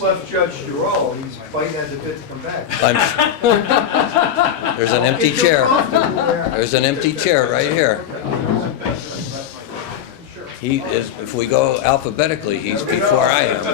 just left Judge Giroux. He's fighting at the bit to come back. There's an empty chair. There's an empty chair right here. He is, if we go alphabetically, he's before I am.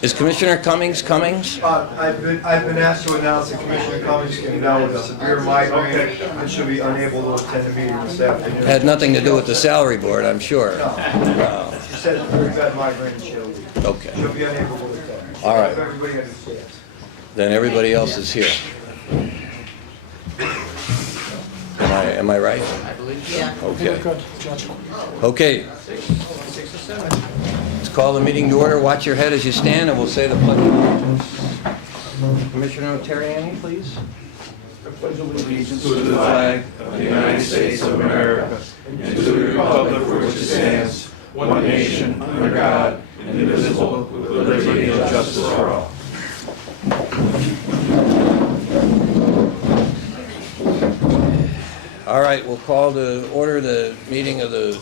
Is Commissioner Cummings? I've been asked to announce that Commissioner Cummings came down with a severe migraine and should be unable to attend the meeting this afternoon. Had nothing to do with the salary board, I'm sure. No. She said it's a very bad migraine and she'll Okay. be unable to attend. All right. Everybody understands. Then everybody else is here. Am I right? Yeah. Okay. Okay. Let's call the meeting to order. Watch your head as you stand, and we'll say the pledge of allegiance. Commissioner Terriani, please. I pledge allegiance to the flag of the United States of America and to the republic for which it stands, one nation, under God, indivisible, with liberty and justice for all. All right, we'll call to order the meeting of the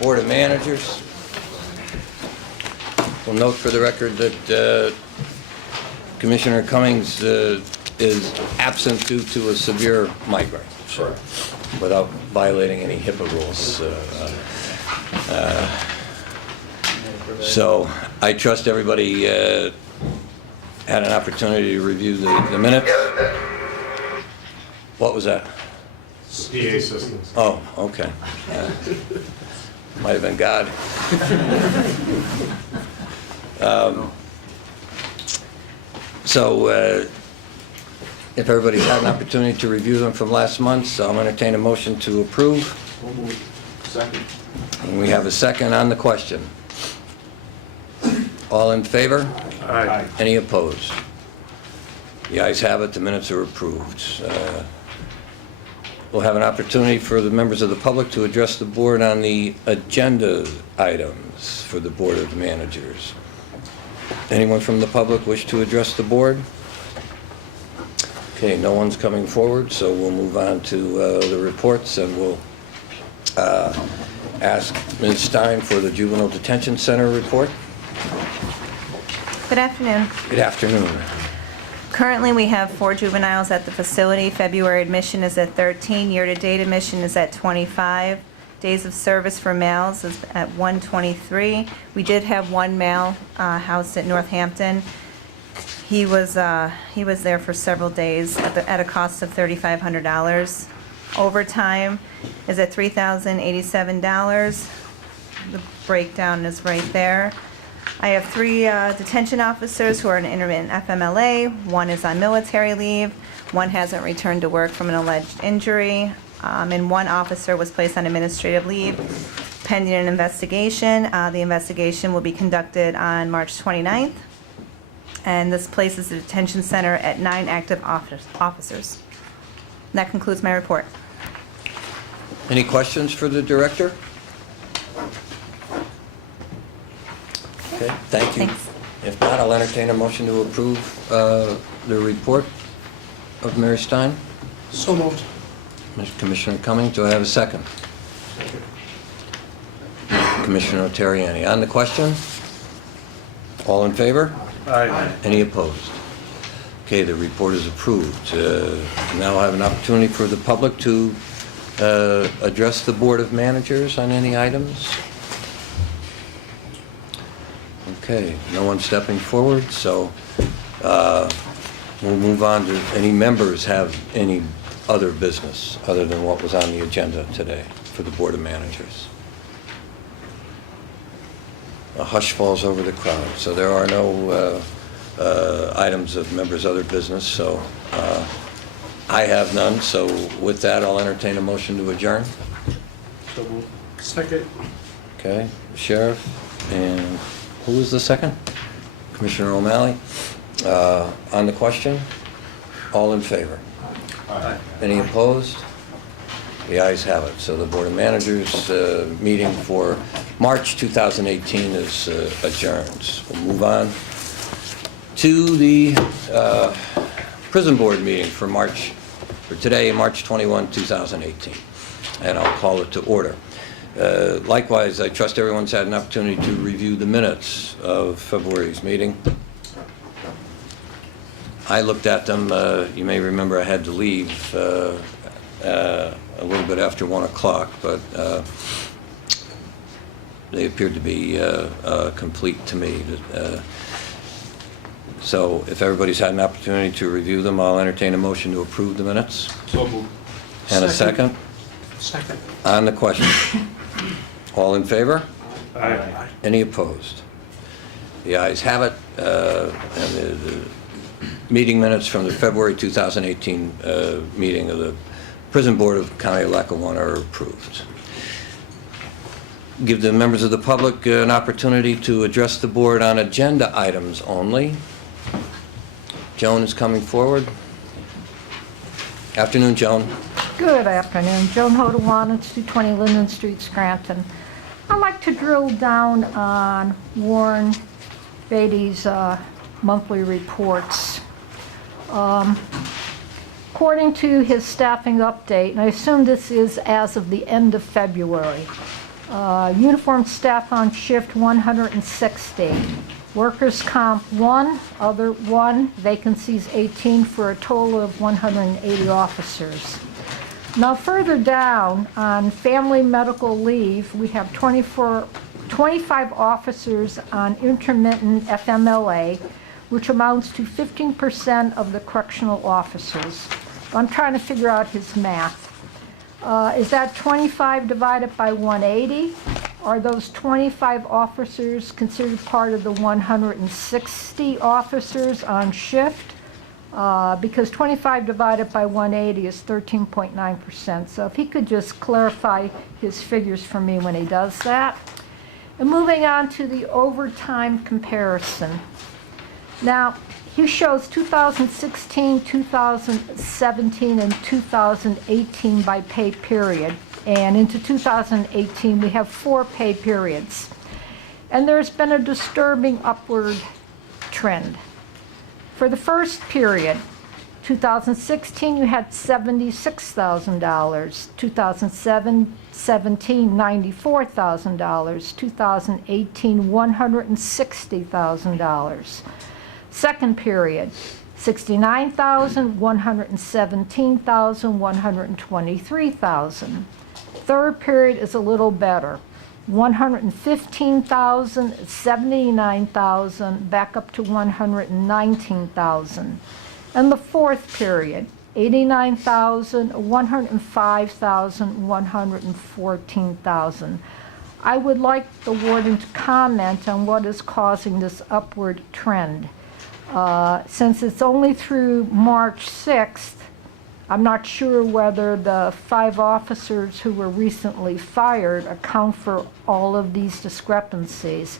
Board of Managers. We'll note for the record that Commissioner Cummings is absent due to a severe migraine. Sure. Without violating any HIPAA rules. So I trust everybody had an opportunity to review the minutes. What was that? PA systems. Oh, okay. Might have been God. So if everybody's had an opportunity to review them from last month, so I'll entertain a motion to approve. Second. And we have a second on the question. All in favor? Aye. Any opposed? The ayes have it, the minutes are approved. We'll have an opportunity for the members of the public to address the board on the agenda items for the Board of Managers. Anyone from the public wish to address the board? Okay, no one's coming forward, so we'll move on to the reports, and we'll ask Ms. Stein for the Juvenile Detention Center report. Good afternoon. Good afternoon. Currently, we have 4 juveniles at the facility. February admission is at 13. Year-to-date admission is at 25. Days of service for males is at 123. We did have one male housed at Northampton. He was there for several days at a cost of $3,500. Overtime is at $3,087. The breakdown is right there. I have 3 detention officers who are in intermittent FMLA. One is on military leave. One hasn't returned to work from an alleged injury. And one officer was placed on administrative leave pending an investigation. The investigation will be conducted on March 29th. And this places the detention center at 9 active officers. And that concludes my report. Any questions for the director? Okay, thank you. Thanks. If not, I'll entertain a motion to approve the report of Mary Stein. So moved. Commissioner Cummings, do I have a second? Commissioner Terriani. On the question? All in favor? Aye. Any opposed? Okay, the report is approved. Now I have an opportunity for the public to address the Board of Managers on any items. Okay, no one stepping forward, so we'll move on to any members have any other business other than what was on the agenda today for the Board of Managers. A hush falls over the crowd, so there are no items of members' other business, so I have none, so with that, I'll entertain a motion to adjourn. So moved. Second. Okay, Sheriff, and who was the second? Commissioner O'Malley. On the question, all in favor? Aye. Any opposed? The ayes have it. So the Board of Managers meeting for March 2018 is adjourned. We'll move on to the Prison Board meeting for today, March 21, 2018. And I'll call it to order. Likewise, I trust everyone's had an opportunity to review the minutes of February's meeting. I looked at them. You may remember I had to leave a little bit after 1 o'clock, but they appeared to be complete to me. So if everybody's had an opportunity to review them, I'll entertain a motion to approve the minutes. So moved. And a second? Second. On the question. All in favor? Aye. Any opposed? The ayes have it, and the meeting minutes from the February 2018 meeting of the Prison Board of County of Lackawanna are approved. Give the members of the public an opportunity to address the board on agenda items only. Joan is coming forward. Afternoon, Joan. Good afternoon. Joan Hodawana, 220 Linden Street, Scranton. I'd like to drill down on Warren Beatty's monthly reports. According to his staffing update, and I assume this is as of the end of February, uniform staff on shift 160, workers' comp 1, other 1, vacancies 18 for a total of 180 officers. Now further down on family medical leave, we have 25 officers on intermittent FMLA, which amounts to 15% of the correctional officers. I'm trying to figure out his math. Is that 25 divided by 180? Are those 25 officers considered part of the 160 officers on shift? Because 25 divided by 180 is 13.9%. So if he could just clarify his figures for me when he does that. And moving on to the overtime comparison. Now, he shows 2016, 2017, and 2018 by pay period. And into 2018, we have 4 pay periods. And there's been a disturbing upward trend. For the first period, 2016, you had $76,000. 2017, $94,000. 2018, $160,000. Second period, $69,000, $117,000, $123,000. Third period is a little better. $115,000, $79,000, back up to $119,000. And the fourth period, $89,000, $105,000, $114,000. I would like the warden to comment on what is causing this upward trend. Since it's only through March 6th, I'm not sure whether the 5 officers who were recently fired account for all of these discrepancies.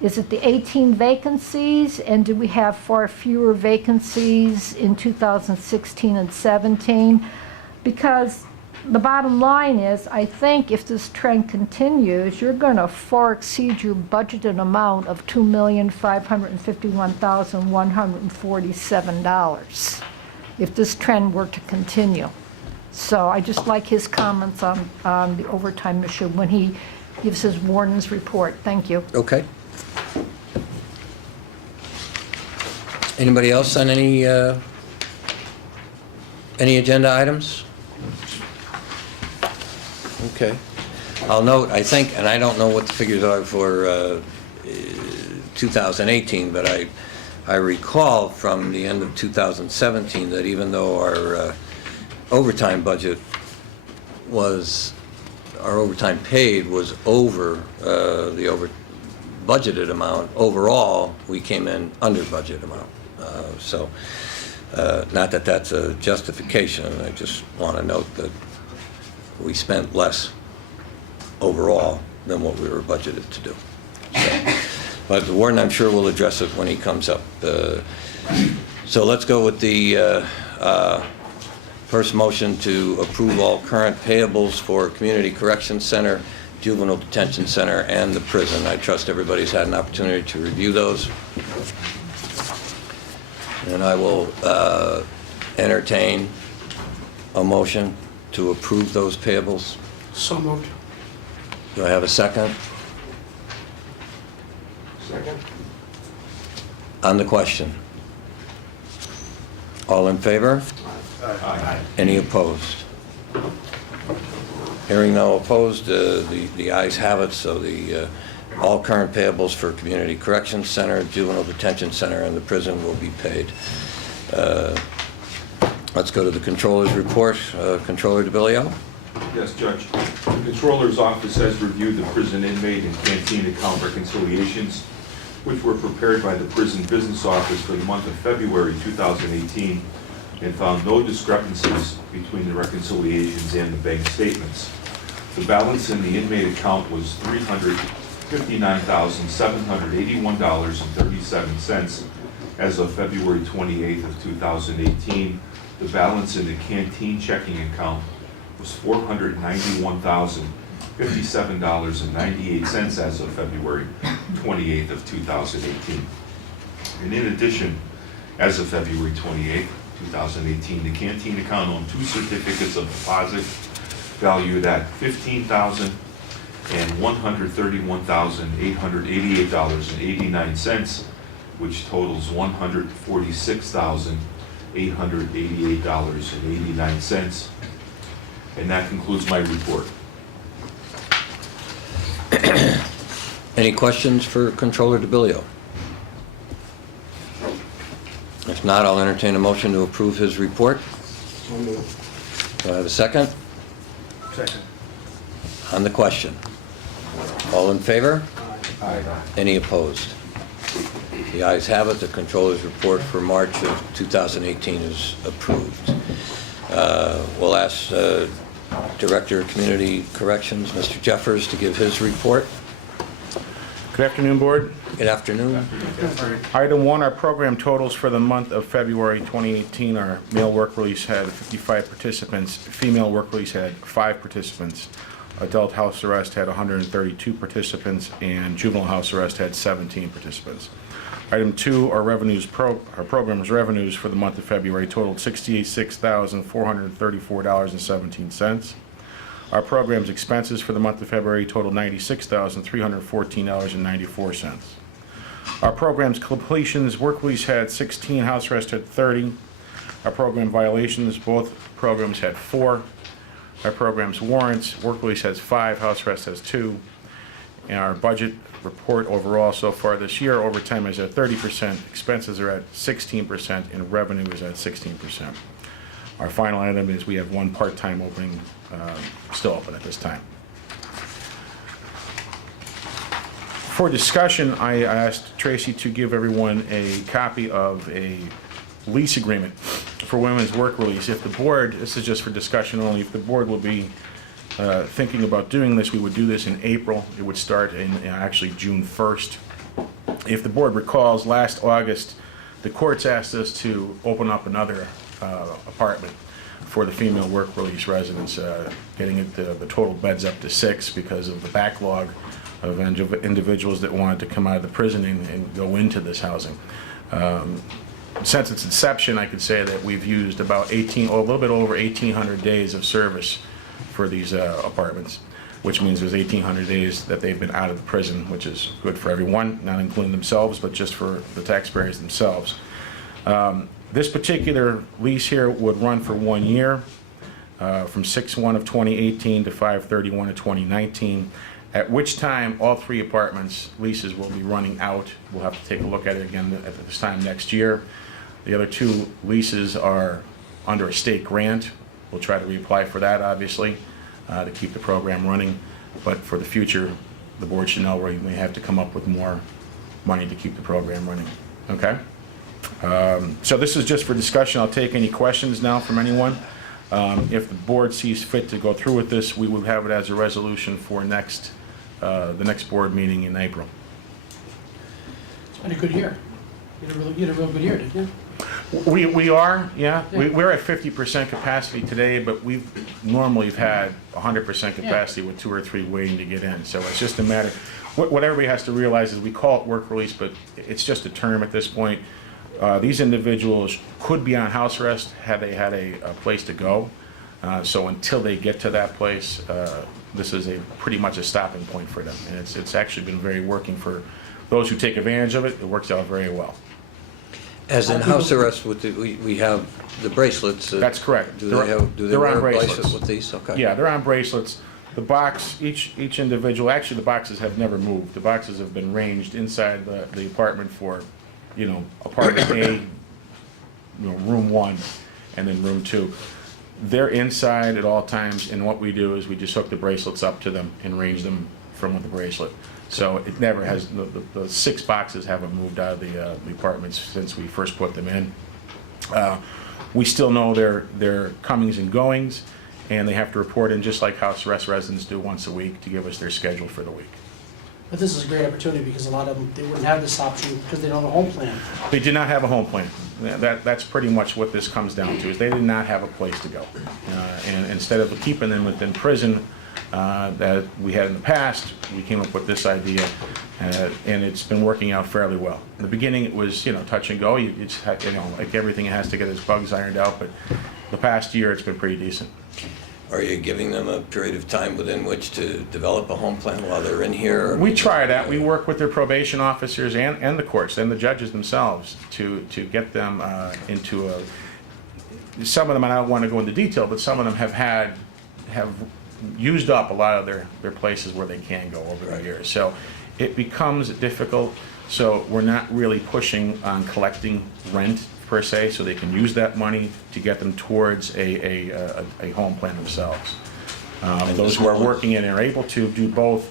Is it the 18 vacancies, and do we have far fewer vacancies in 2016 and 17? Because the bottom line is, I think if this trend continues, you're going to far exceed your budgeted amount of $2,551,147 if this trend were to continue. So I just like his comments on the overtime issue when he gives his warden's report. Thank you. Okay. Anybody else on any agenda items? Okay. I'll note, I think, and I don't know what the figures are for 2018, but I recall from the end of 2017 that even though our overtime budget was, our overtime paid was over the budgeted amount, overall, we came in under budget amount. So, not that that's a justification, I just want to note that we spent less overall than what we were budgeted to do. So, but the warden, I'm sure, will address it when he comes up. So let's go with the first motion to approve all current payables for Community Corrections Center, Juvenile Detention Center, and the prison. I trust everybody's had an opportunity to review those. And I will entertain a motion to approve those payables. So moved. Do I have a second? Second. On the question? All in favor? Aye. Any opposed? Hearing no opposed, the ayes have it, so the all current payables for Community Corrections Center, Juvenile Detention Center, and the prison will be paid. Let's go to the Controller's report. Controller DeBillio? Yes, Judge. The Controller's Office has reviewed the prison inmate and canteen account reconciliations, which were prepared by the Prison Business Office for the month of February 2018, and found no discrepancies between the reconciliations and the bank statements. The balance in the inmate account was $359,781.37 as of February 28th of 2018. The balance in the canteen checking account was $491,057.98 as of February 28th of 2018. And in addition, as of February 28th, 2018, the canteen account owned 2 certificates of deposit valued at $15,000 and $131,888.89, which totals $146,888.89. And that concludes my report. Any questions for Controller DeBillio? If not, I'll entertain a motion to approve his report. Do I have a second? Second. On the question? All in favor? Aye. Any opposed? The ayes have it. The Controller's report for March of 2018 is approved. We'll ask Director of Community Corrections, Mr. Jeffers, to give his report. Good afternoon, Board. Good afternoon. Item 1, our program totals for the month of February 2018. Our male work release had 55 participants. Female work release had 5 participants. Adult house arrest had 132 participants, and juvenile house arrest had 17 participants. Item 2, our program's revenues for the month of February totaled $66,434.17. Our program's expenses for the month of February totaled $96,314.94. Our program's completions, work release had 16, house arrest had 30. Our program violations, both programs had 4. Our program's warrants, work release has 5, house arrest has 2. And our budget report overall so far this year, overtime is at 30%, expenses are at 16%, and revenue is at 16%. Our final item is we have 1 part-time opening still open at this time. For discussion, I asked Tracy to give everyone a copy of a lease agreement for women's work release. If the board, this is just for discussion only, if the board will be thinking about doing this, we would do this in April. It would start in actually June 1st. If the board recalls, last August, the courts asked us to open up another apartment for the female work release residents, getting the total beds up to 6 because of the backlog of individuals that wanted to come out of the prison and go into this housing. Since its inception, I could say that we've used about a little bit over 1,800 days of service for these apartments, which means there's 1,800 days that they've been out of the prison, which is good for everyone, not including themselves, but just for the taxpayers themselves. This particular lease here would run for 1 year, from 6/1 of 2018 to 5/31 of 2019, at which time all 3 apartments leases will be running out. We'll have to take a look at it again at this time next year. The other 2 leases are under a state grant. We'll try to reapply for that, obviously, to keep the program running. But for the future, the board should know we may have to come up with more money to keep the program running. Okay? So this is just for discussion. I'll take any questions now from anyone. If the board sees fit to go through with this, we will have it as a resolution for the next board meeting in April. It's been a good year. You had a real good year, didn't you? We are, yeah. We're at 50% capacity today, but we've normally had 100% capacity with 2 or 3 waiting to get in. So it's just a matter, what everybody has to realize is we call it work release, but it's just a term at this point. These individuals could be on house arrest had they had a place to go. So until they get to that place, this is pretty much a stopping point for them. And it's actually been very working for those who take advantage of it. It works out very well. As in house arrest, we have the bracelets. That's correct. Do they They're wear on a bracelet bracelets. with these? Okay. Yeah, they're on bracelets. The box, each individual, actually the boxes have never moved. The boxes have been ranged inside the apartment for, apartment A, room 1, and then room 2. They're inside at all times, and what we do is we just hook the bracelets up to them and range them from the bracelet. So it never has, the 6 boxes haven't moved out of the apartments since we first put them in. We still know their comings and goings, and they have to report in just like house arrest residents do once a week to give us their schedule for the week. But this is a great opportunity because a lot of them, they wouldn't have this option because they don't have a home plan. They did not have a home plan. That's pretty much what this comes down to, is they did not have a place to go. And instead of keeping them within prison that we had in the past, we came up with this idea, and it's been working out fairly well. In the beginning, it was, touch and go. It's, like everything, it has to get its bugs ironed out, but the past year, it's been pretty decent. Are you giving them a period of time within which to develop a home plan while they're in here? We try that. We work with their probation officers and the courts and the judges themselves to get them into a. Some of them, and I don't want to go into detail, but some of them have used up a lot of their places where they can go over the years. So it becomes difficult. So we're not really pushing on collecting rent per se, so they can use that money to get them towards a home plan themselves. Those who are working in are able to do both.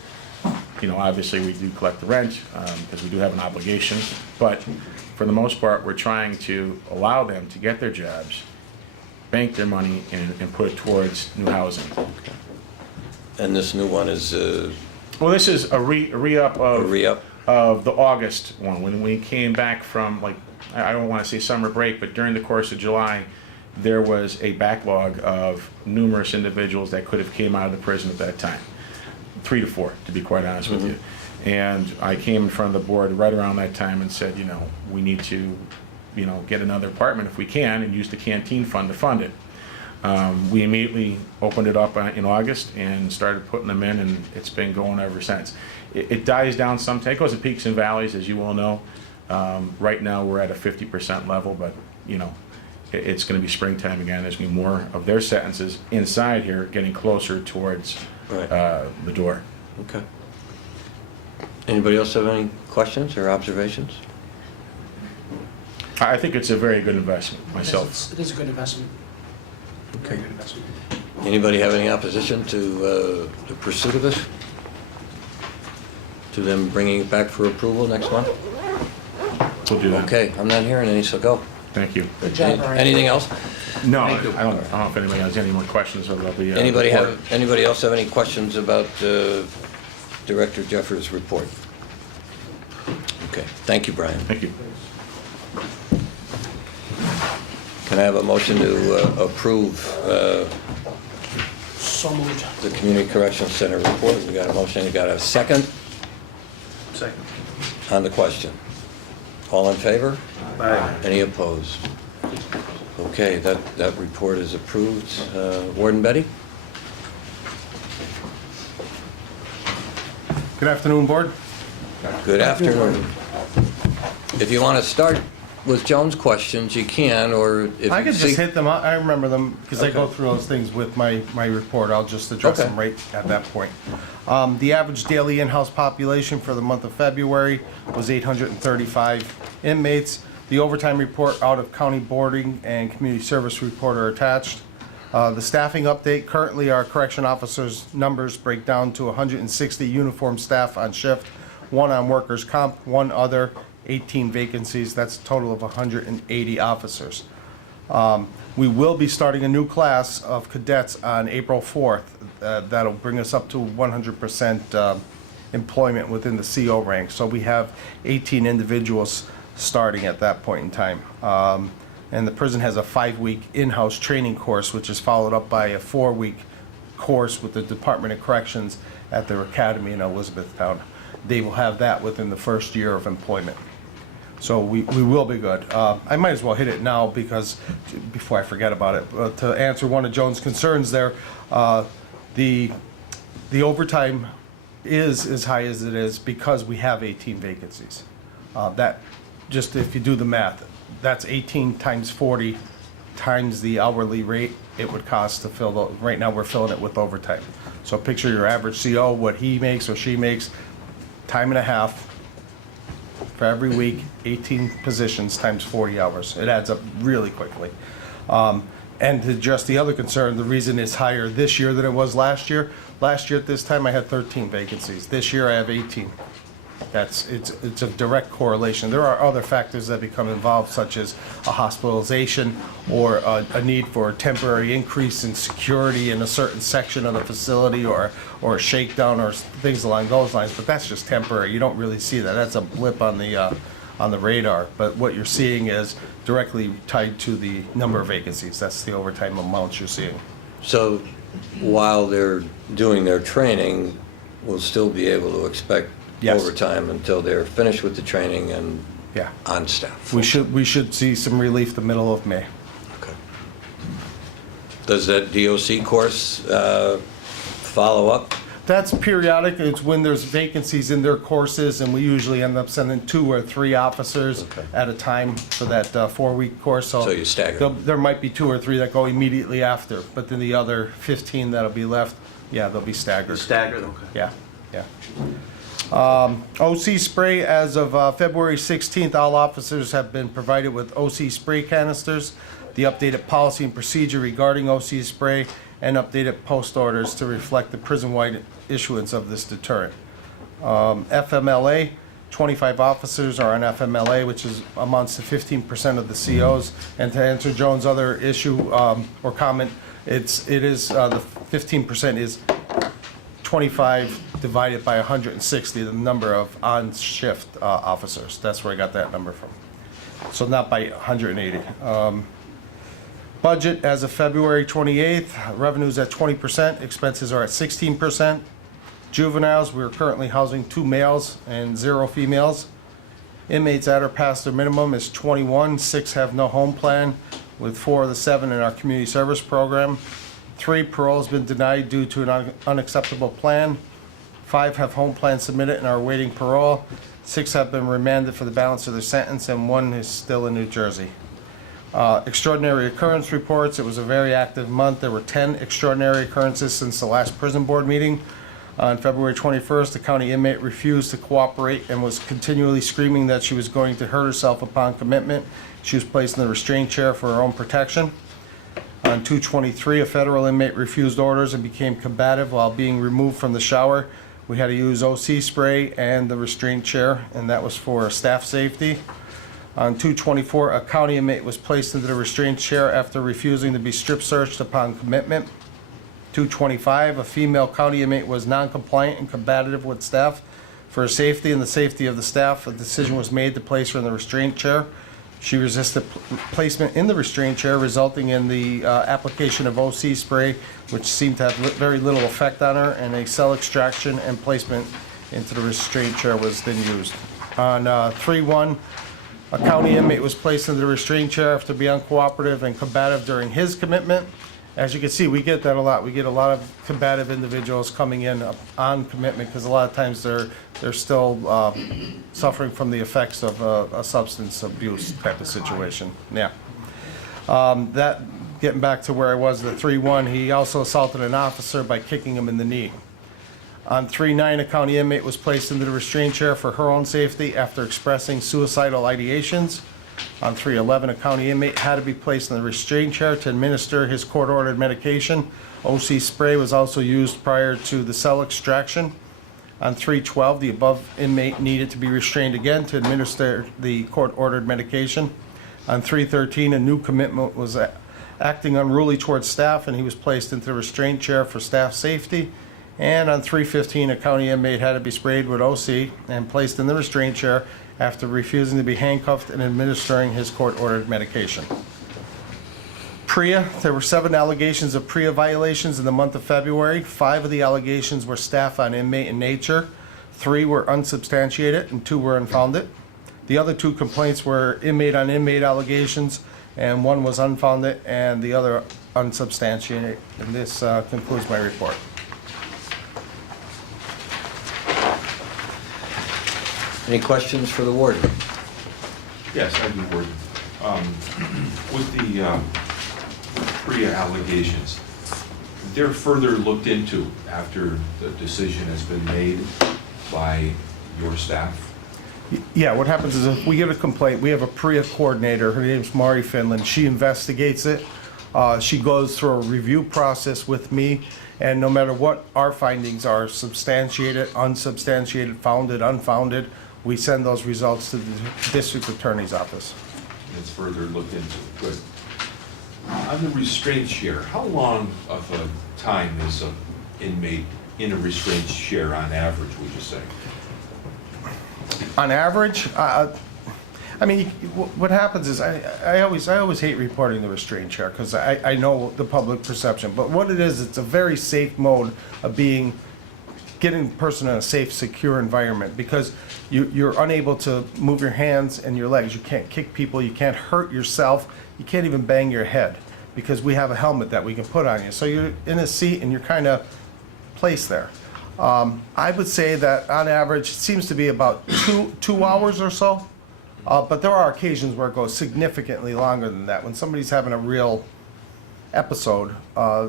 Obviously we do collect the rent because we do have an obligation, but for the most part, we're trying to allow them to get their jobs, bank their money, and put it towards new housing. And this new one is Well, this is a re-up a re-up? of the August one. When we came back from, I don't want to say summer break, but during the course of July, there was a backlog of numerous individuals that could have came out of the prison at that time. 3 to 4, to be quite honest with you. And I came in front of the board right around that time and said, we need to, get another apartment if we can and use the Canteen fund to fund it. We immediately opened it up in August and started putting them in, and it's been going ever since. It dies down sometimes. It goes in peaks and valleys, as you all know. Right now, we're at a 50% level, but, it's going to be springtime again as more of their sentences inside here getting closer towards the door. Okay. Anybody else have any questions or observations? I think it's a very good investment myself. It is a good investment. Okay. Very good investment. Anybody have any opposition to the pursuit of this? To them bringing it back for approval next month? We'll do that. Okay, I'm not hearing any, so go. Thank you. Good job, Brian. Anything else? No, I don't know if anybody has any more questions about the. Anybody report. anybody else have any questions about Director Jeffers' report? Okay, thank you, Brian. Thank you. Can I have a motion to approve So moved. the Community Corrections Center report? We got a motion, you got a second Second. on the question? All in favor? Aye. Any opposed? Okay, that report is approved. Warden Betty? Good afternoon, Board. Good afternoon. If you want to start with Joan's questions, you can, or if I you could see... just hit them, I remember them, because I go Okay. through those things with my report. I'll just address Okay. them right at that point. The average daily in-house population for the month of February was 835 inmates. The overtime report, out-of-county boarding, and community service report are attached. The staffing update, currently our correction officers' numbers break down to 160 uniformed staff on shift, 1 on workers' comp, 1 other, 18 vacancies. That's a total of 180 officers. We will be starting a new class of cadets on April 4th. That'll bring us up to 100% employment within the CO rank. So we have 18 individuals starting at that point in time. And the prison has a 5-week in-house training course, which is followed up by a 4-week course with the Department of Corrections at their academy in Elizabethtown. They will have that within the first year of employment. So we will be good. I might as well hit it now because, before I forget about it, to answer one of Joan's concerns there, the overtime is as high as it is because we have 18 vacancies. That, just if you do the math, that's 18 times 40 times the hourly rate it would cost to fill the, right now we're filling it with overtime. So picture your average CO, what he makes or she makes, time and a half for every week, 18 positions times 40 hours. It adds up really quickly. And to address the other concern, the reason it's higher this year than it was last year at this time I had 13 vacancies. This year I have 18. It's a direct correlation. There are other factors that become involved, such as a hospitalization or a need for a temporary increase in security in a certain section of the facility, or a shakedown or things along those lines. But that's just temporary. You don't really see that. That's a blip on the radar. But what you're seeing is directly tied to the number of vacancies. That's the overtime amounts you're seeing. So while they're doing their training, we'll still be able to expect Yes. overtime until they're finished with the training and Yeah. on staff. We should see some relief the middle of May. Okay. Does that DOC course follow up? That's periodic. It's when there's vacancies in their courses, and we usually end up sending 2 or 3 officers Okay. at a time for that 4-week course. So you stagger. There might be 2 or 3 that go immediately after, but then the other 15 that'll be left, yeah, they'll be staggered. Staggered, okay. Yeah, yeah. OC spray, as of February 16th, all officers have been provided with OC spray canisters, the updated policy and procedure regarding OC spray, and updated post orders to reflect the prison-wide issuance of this deterrent. FMLA, 25 officers are on FMLA, which amounts to 15% of the COs. And to answer Joan's other issue or comment, the 15% is 25 divided by 160, the number of on-shift officers. That's where I got that number from. So not by 180. Budget as of February 28th, revenues at 20%, expenses are at 16%. Juveniles, we're currently housing 2 males and 0 females. Inmates at or past their minimum is 21, 6 have no home plan, with 4 of the 7 in our community service program. 3 parole has been denied due to an unacceptable plan. 5 have home plans submitted and are awaiting parole. 6 have been remanded for the balance of their sentence, and 1 is still in New Jersey. Extraordinary occurrence reports. It was a very active month. There were 10 extraordinary occurrences since the last prison board meeting. On February 21st, the county inmate refused to cooperate and was continually screaming that she was going to hurt herself upon commitment. She was placed in the restraint chair for her own protection. On 2/23, a federal inmate refused orders and became combative while being removed from the shower. We had to use OC spray and the restraint chair, and that was for staff safety. On 2/24, a county inmate was placed into the restraint chair after refusing to be strip searched upon commitment. 2/25, a female county inmate was non-compliant and combative with staff. For her safety and the safety of the staff, a decision was made to place her in the restraint chair. She resisted placement in the restraint chair, resulting in the application of OC spray, which seemed to have very little effect on her, and a cell extraction and placement into the restraint chair was then used. On 3/1, a county inmate was placed into the restraint chair after being uncooperative and combative during his commitment. As you can see, we get that a lot. We get a lot of combative individuals coming in on commitment because a lot of times they're still suffering from the effects of a substance abuse type of situation. Yeah. That, getting back to where I was at 3/1, he also assaulted an officer by kicking him in the knee. On 3/9, a county inmate was placed into the restraint chair for her own safety after expressing suicidal ideations. On 3/11, a county inmate had to be placed in the restraint chair to administer his court-ordered medication. OC spray was also used prior to the cell extraction. On 3/12, the above inmate needed to be restrained again to administer the court-ordered medication. On 3/13, a new commitment was acting unruly towards staff, and he was placed into the restraint chair for staff safety. And on 3/15, a county inmate had to be sprayed with OC and placed in the restraint chair after refusing to be handcuffed and administering his court-ordered medication. PREA, there were 7 allegations of PREA violations in the month of February. 5 of the allegations were staff on inmate in nature. 3 were unsubstantiated and 2 were unfounded. The other 2 complaints were inmate on inmate allegations, and one was unfounded and the other unsubstantiated. And this concludes my report. Any questions for the warden? Yes, I do, Warden. With the PREA allegations, they're further looked into after the decision has been made by your staff? Yeah, what happens is if we get a complaint, we have a PREA coordinator, her name's Mari Finland, she investigates it. She goes through a review process with me, and no matter what our findings are, substantiated, unsubstantiated, founded, unfounded, we send those results to the district attorney's office. It's further looked into, good. On the restraint share, how long of a time is an inmate in a restraint share on average, would you say? On average, I mean, what happens is I always hate reporting the restraint chair because I know the public perception. But what it is, it's a very safe mode of getting the person in a safe, secure environment because you're unable to move your hands and your legs. You can't kick people. You can't hurt yourself. You can't even bang your head because we have a helmet that we can put on you. So you're in a seat and you're kind of placed there. I would say that on average, it seems to be about two hours or so. But there are occasions where it goes significantly longer than that. When somebody's having a real episode,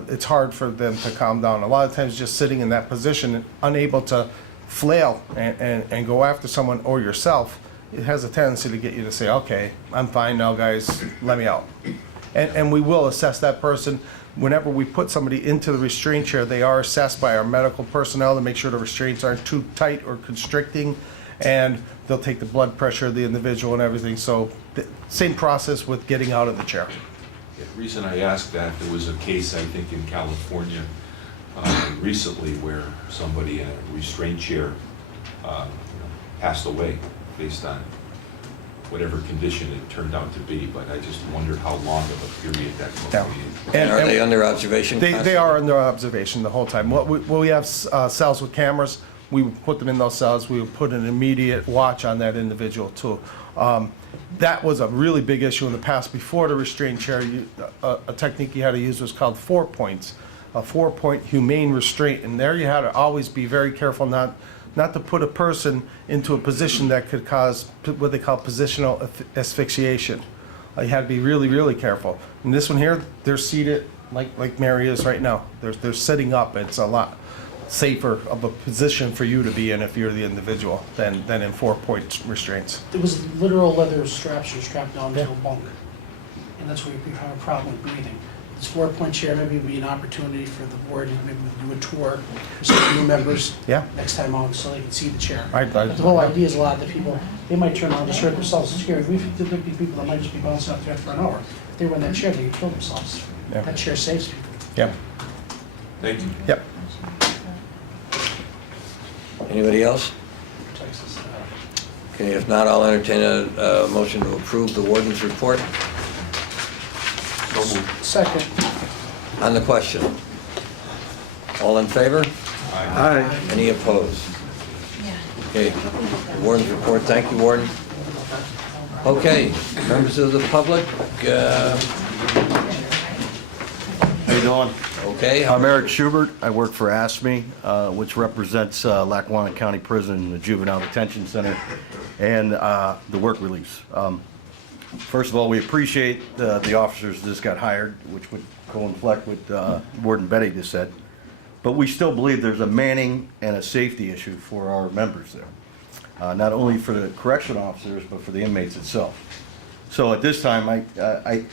it's hard for them to calm down. A lot of times just sitting in that position, unable to flail and go after someone or yourself, it has a tendency to get you to say, okay, I'm fine now, guys, let me out. And we will assess that person. Whenever we put somebody into the restraint chair, they are assessed by our medical personnel to make sure the restraints aren't too tight or constricting, and they'll take the blood pressure of the individual and everything. So same process with getting out of the chair. Yeah, the reason I asked that, there was a case, I think, in California recently where somebody in a restraint chair passed away based on whatever condition it turned out to be, but I just wondered how long of a period that Yeah. would be. And are they under observation? They are under observation the whole time. We have cells with cameras. We would put them in those cells. We would put an immediate watch on that individual too. That was a really big issue in the past. Before the restraint chair, a technique you had to use was called 4 points, a 4-point humane restraint. And there you had to always be very careful not to put a person into a position that could cause what they call positional asphyxiation. You had to be really, really careful. In this one here, they're seated like Mary is right now. They're sitting up. It's a lot safer of a position for you to be in if you're the individual than in 4-point restraints. There was literal leather straps you're strapped down to a bunk, and that's where you have a problem with breathing. This 4-point chair maybe would be an opportunity for the board to maybe do a tour for some new members Yeah. next time out so they can see the chair. Right. But the whole idea is a lot of the people, they might turn around and just hurt themselves. It's scary. There'd be people that might just be bouncing up there for an hour. If they were in that chair, they could kill themselves. Yeah. That chair saves people. Yep. Thank you. Yep. Anybody else? Protects us. Okay, if not, I'll entertain a motion to approve the warden's report Second. on the question. All in favor? Aye. Any opposed? Okay, warden's report, thank you, Warden. Okay, members of the public, How you doing? okay? I'm Eric Schubert. I work for ASME, which represents Lackawanna County Prison, the Juvenile Detention Center, and the work release. First of all, we appreciate the officers that just got hired, which would conflict with Warden Betty just said. But we still believe there's a manning and a safety issue for our members there. Not only for the correctional officers, but for the inmates itself. So at this time, I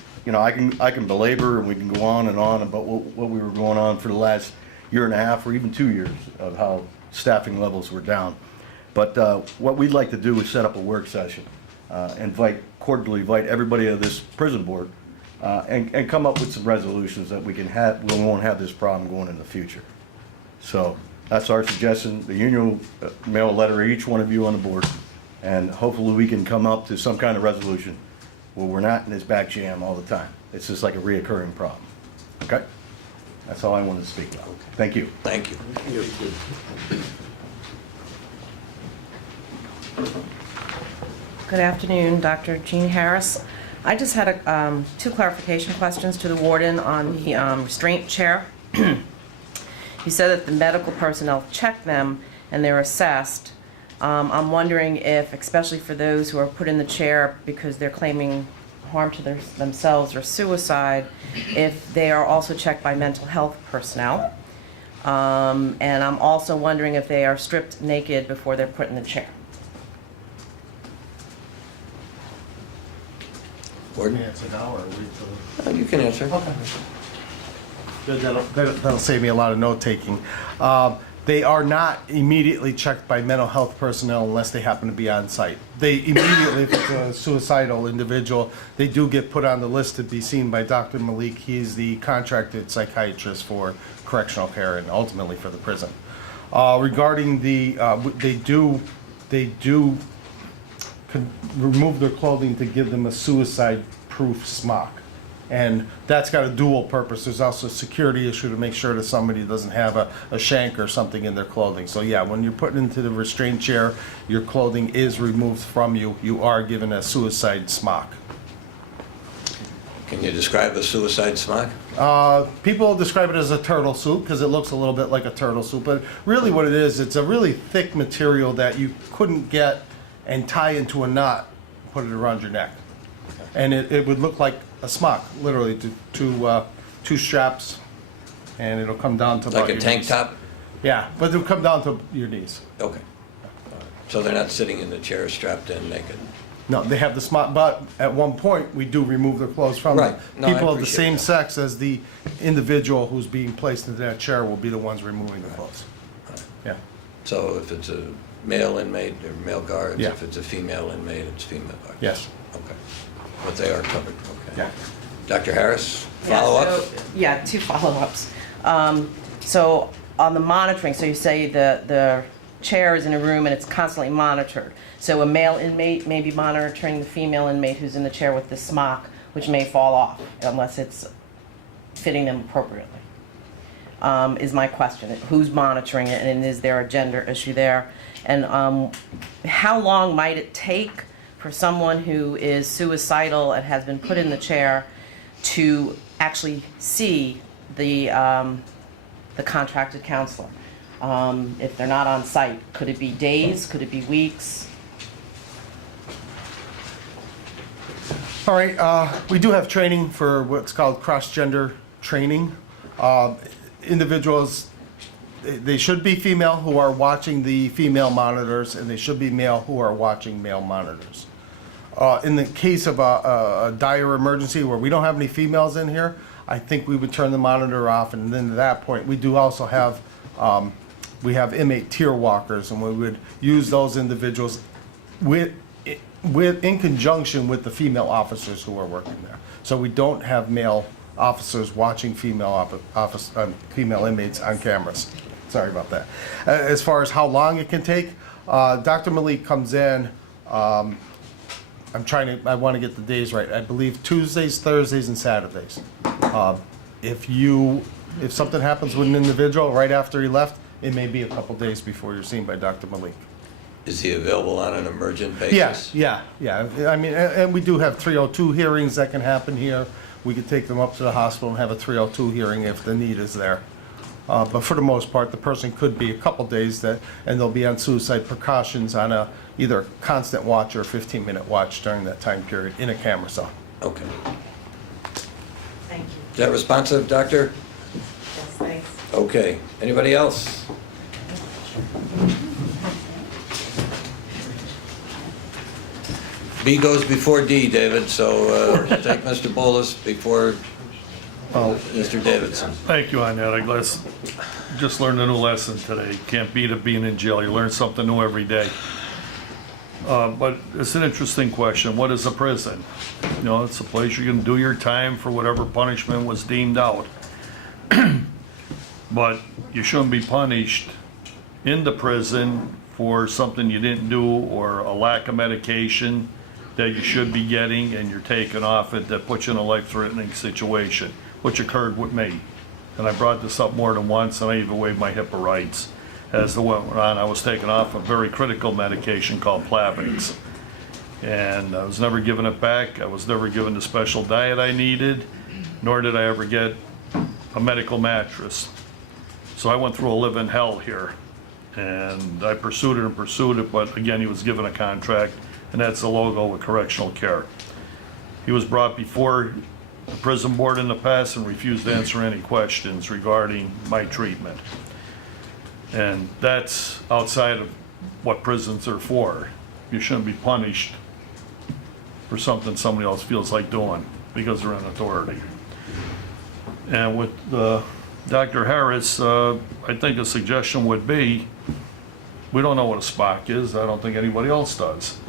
can belabor and we can go on about what we were going on for the last year and a half or even 2 years of how staffing levels were down. But what we'd like to do is set up a work session, cordially invite everybody of this prison board and come up with some resolutions that we won't have this problem going in the future. So that's our suggestion. The union will mail a letter to each one of you on the board, and hopefully we can come up to some kind of resolution where we're not in this back jam all the time. It's just like a reoccurring problem. Okay? That's all I wanted to speak about. Thank you. Thank you. Good afternoon, Dr. Jean Harris. I just had two clarification questions to the warden on the restraint chair. You said that the medical personnel check them and they're assessed. I'm wondering if, especially for those who are put in the chair because they're claiming harm to themselves or suicide, if they are also checked by mental health personnel. And I'm also wondering if they are stripped naked before they're put in the chair. Warden? Answer now or wait till? You can answer. Okay. Good, that'll save me a lot of note-taking. They are not immediately checked by mental health personnel unless they happen to be on site. They immediately, if it's a suicidal individual, they do get put on the list to be seen by Dr. Malik. He's the contracted psychiatrist for correctional care and ultimately for the prison. Regarding the, they do remove their clothing to give them a suicide-proof smock. And that's got a dual purpose. There's also a security issue to make sure that somebody doesn't have a shank or something in their clothing. So yeah, when you're put into the restraint chair, your clothing is removed from you. You are given a suicide smock. Can you describe a suicide smock? People describe it as a turtle soup because it looks a little bit like a turtle soup. But really what it is, it's a really thick material that you couldn't get and tie into a knot, put it around your neck. And it would look like a smock, literally, two straps, and it'll come down to about Like a your tank knees. top? Yeah, but it'll come down to your knees. Okay. So they're not sitting in the chair strapped in naked? No, they have the smock, but at one point, we do remove their clothes from them. Right. No, I People of the appreciate same that. sex as the individual who's being placed into that chair will be the ones removing the clothes. Yeah. So if it's a male inmate, or male guards, Yeah. if it's a female inmate, it's female guards? Yes. Okay. But they are covered, okay. Yeah. Dr. Harris, Yeah, follow-up? so- Yeah, two follow-ups. So on the monitoring, so you say the chair is in a room and it's constantly monitored. So a male inmate may be monitoring the female inmate who's in the chair with the smock, which may fall off unless it's fitting them appropriately, is my question. Who's monitoring it, and is there a gender issue there? And how long might it take for someone who is suicidal and has been put in the chair to actually see the contracted counselor? If they're not on site, could it be days? Could it be weeks? All right, we do have training for what's called cross-gender training. Individuals, they should be female who are watching the female monitors, and they should be male who are watching male monitors. In the case of a dire emergency where we don't have any females in here, I think we would turn the monitor off, and then at that point, we do also have, we have inmate tier walkers, and we would use those individuals in conjunction with the female officers who are working there. So we don't have male officers watching female inmates on cameras. Sorry about that. As far as how long it can take, Dr. Malik comes in, I want to get the days right. I believe Tuesdays, Thursdays, and Saturdays. If something happens with an individual right after he left, it may be a couple days before you're seen by Dr. Malik. Is he available on an emergent basis? Yes, yeah. I mean, and we do have 302 hearings that can happen here. We could take them up to the hospital and have a 302 hearing if the need is there. But for the most part, the person could be a couple days and they'll be on suicide precautions on either constant watch or 15-minute watch during that time period in a camera cell. Okay. Thank you. Is that responsive, Doctor? Yes, thanks. Okay. Anybody else? B goes before D, David, so take Mr. Bolus before Mr. Davidson. Thank you on that. I just learned a new lesson today. Can't beat it being in jail. You learn something new every day. But it's an interesting question. What is a prison? You know, it's a place you can do your time for whatever punishment was deemed out. But you shouldn't be punished in the prison for something you didn't do or a lack of medication that you should be getting and you're taken off it that puts you in a life-threatening situation, which occurred with me. And I brought this up more than once, and I even waived my HIPAA rights. As the went on, I was taken off a very critical medication called Plavix. And I was never given it back. I was never given the special diet I needed, nor did I ever get a medical mattress. So I went through a living hell here. And I pursued it, but again, he was given a contract, and that's the logo with correctional care. He was brought before the prison board in the past and refused to answer any questions regarding my treatment. And that's outside of what prisons are for. You shouldn't be punished for something somebody else feels like doing because they're in authority. And with Dr. Harris, I think a suggestion would be, we don't know what a Smock is. I don't think anybody else does.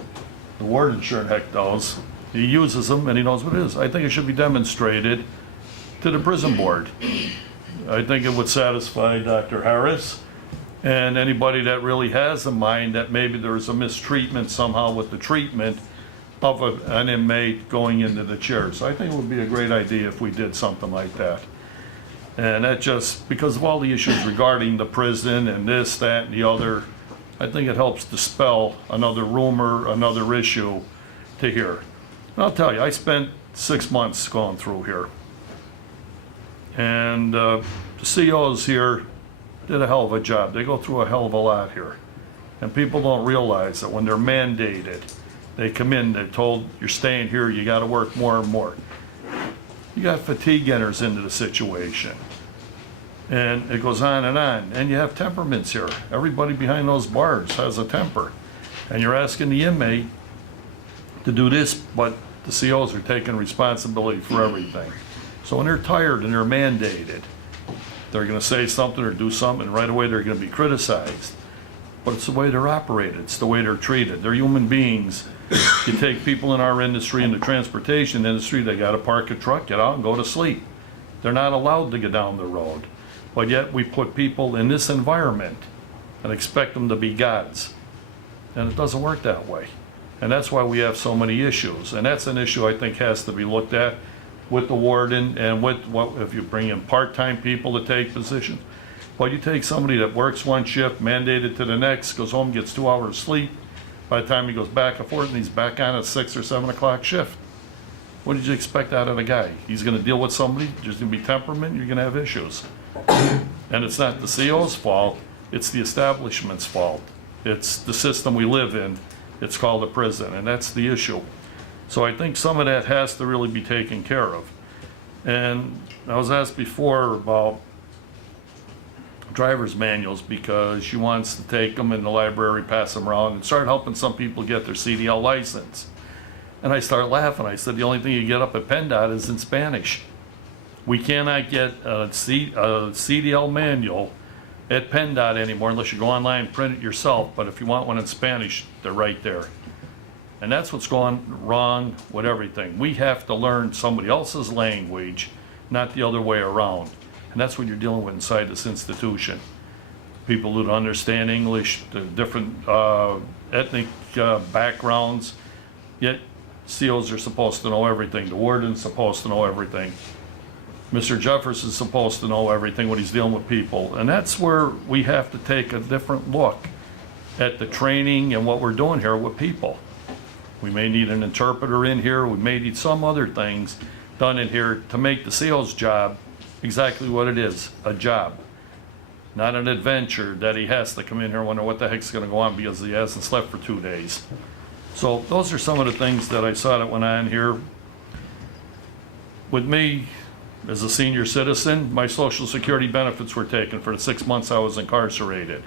The warden sure in heck knows. He uses them and he knows what it is. I think it should be demonstrated to the prison board. I think it would satisfy Dr. Harris and anybody that really has in mind that maybe there's a mistreatment somehow with the treatment of an inmate going into the chair. So I think it would be a great idea if we did something like that. And that just, because of all the issues regarding the prison and this, that, and the other, I think it helps dispel another rumor, another issue to hear. And I'll tell you, I spent 6 months going through here. And the COs here did a hell of a job. They go through a hell of a lot here. And people don't realize that when they're mandated, they come in, they're told, you're staying here, you gotta work more and more. You got fatigue enters into the situation. And it goes on. And you have temperaments here. Everybody behind those bars has a temper. And you're asking the inmate to do this, but the COs are taking responsibility for everything. So when they're tired and they're mandated, they're gonna say something or do something, and right away they're gonna be criticized. But it's the way they're operated, it's the way they're treated. They're human beings. You take people in our industry, in the transportation industry, they gotta park a truck, get out and go to sleep. They're not allowed to get down the road. But yet we put people in this environment and expect them to be gods. And it doesn't work that way. And that's why we have so many issues. And that's an issue I think has to be looked at with the warden and with what, if you bring in part-time people to take positions. Well, you take somebody that works one shift, mandated to the next, goes home, gets 2 hours sleep. By the time he goes back and forth and he's back on a 6 or 7 o'clock shift. What did you expect out of the guy? He's gonna deal with somebody, there's gonna be temperament, you're gonna have issues. And it's not the CO's fault, it's the establishment's fault. It's the system we live in, it's called a prison, and that's the issue. So I think some of that has to really be taken care of. And I was asked before about driver's manuals because she wants to take them in the library, pass them around, and start helping some people get their CDL license. And I started laughing. I said, the only thing you get up at PennDOT is in Spanish. We cannot get a CDL manual at PennDOT anymore unless you go online and print it yourself. But if you want one in Spanish, they're right there. And that's what's going wrong with everything. We have to learn somebody else's language, not the other way around. And that's what you're dealing with inside this institution. People who don't understand English, the different ethnic backgrounds, yet COs are supposed to know everything. The warden's supposed to know everything. Mr. Jefferson's supposed to know everything when he's dealing with people. And that's where we have to take a different look at the training and what we're doing here with people. We may need an interpreter in here. We may need some other things done in here to make the CO's job exactly what it is, a job. Not an adventure that he has to come in here and wonder what the heck's gonna go on because he hasn't slept for 2 days. So those are some of the things that I saw that went on here. With me, as a senior citizen, my Social Security benefits were taken for the 6 months I was incarcerated.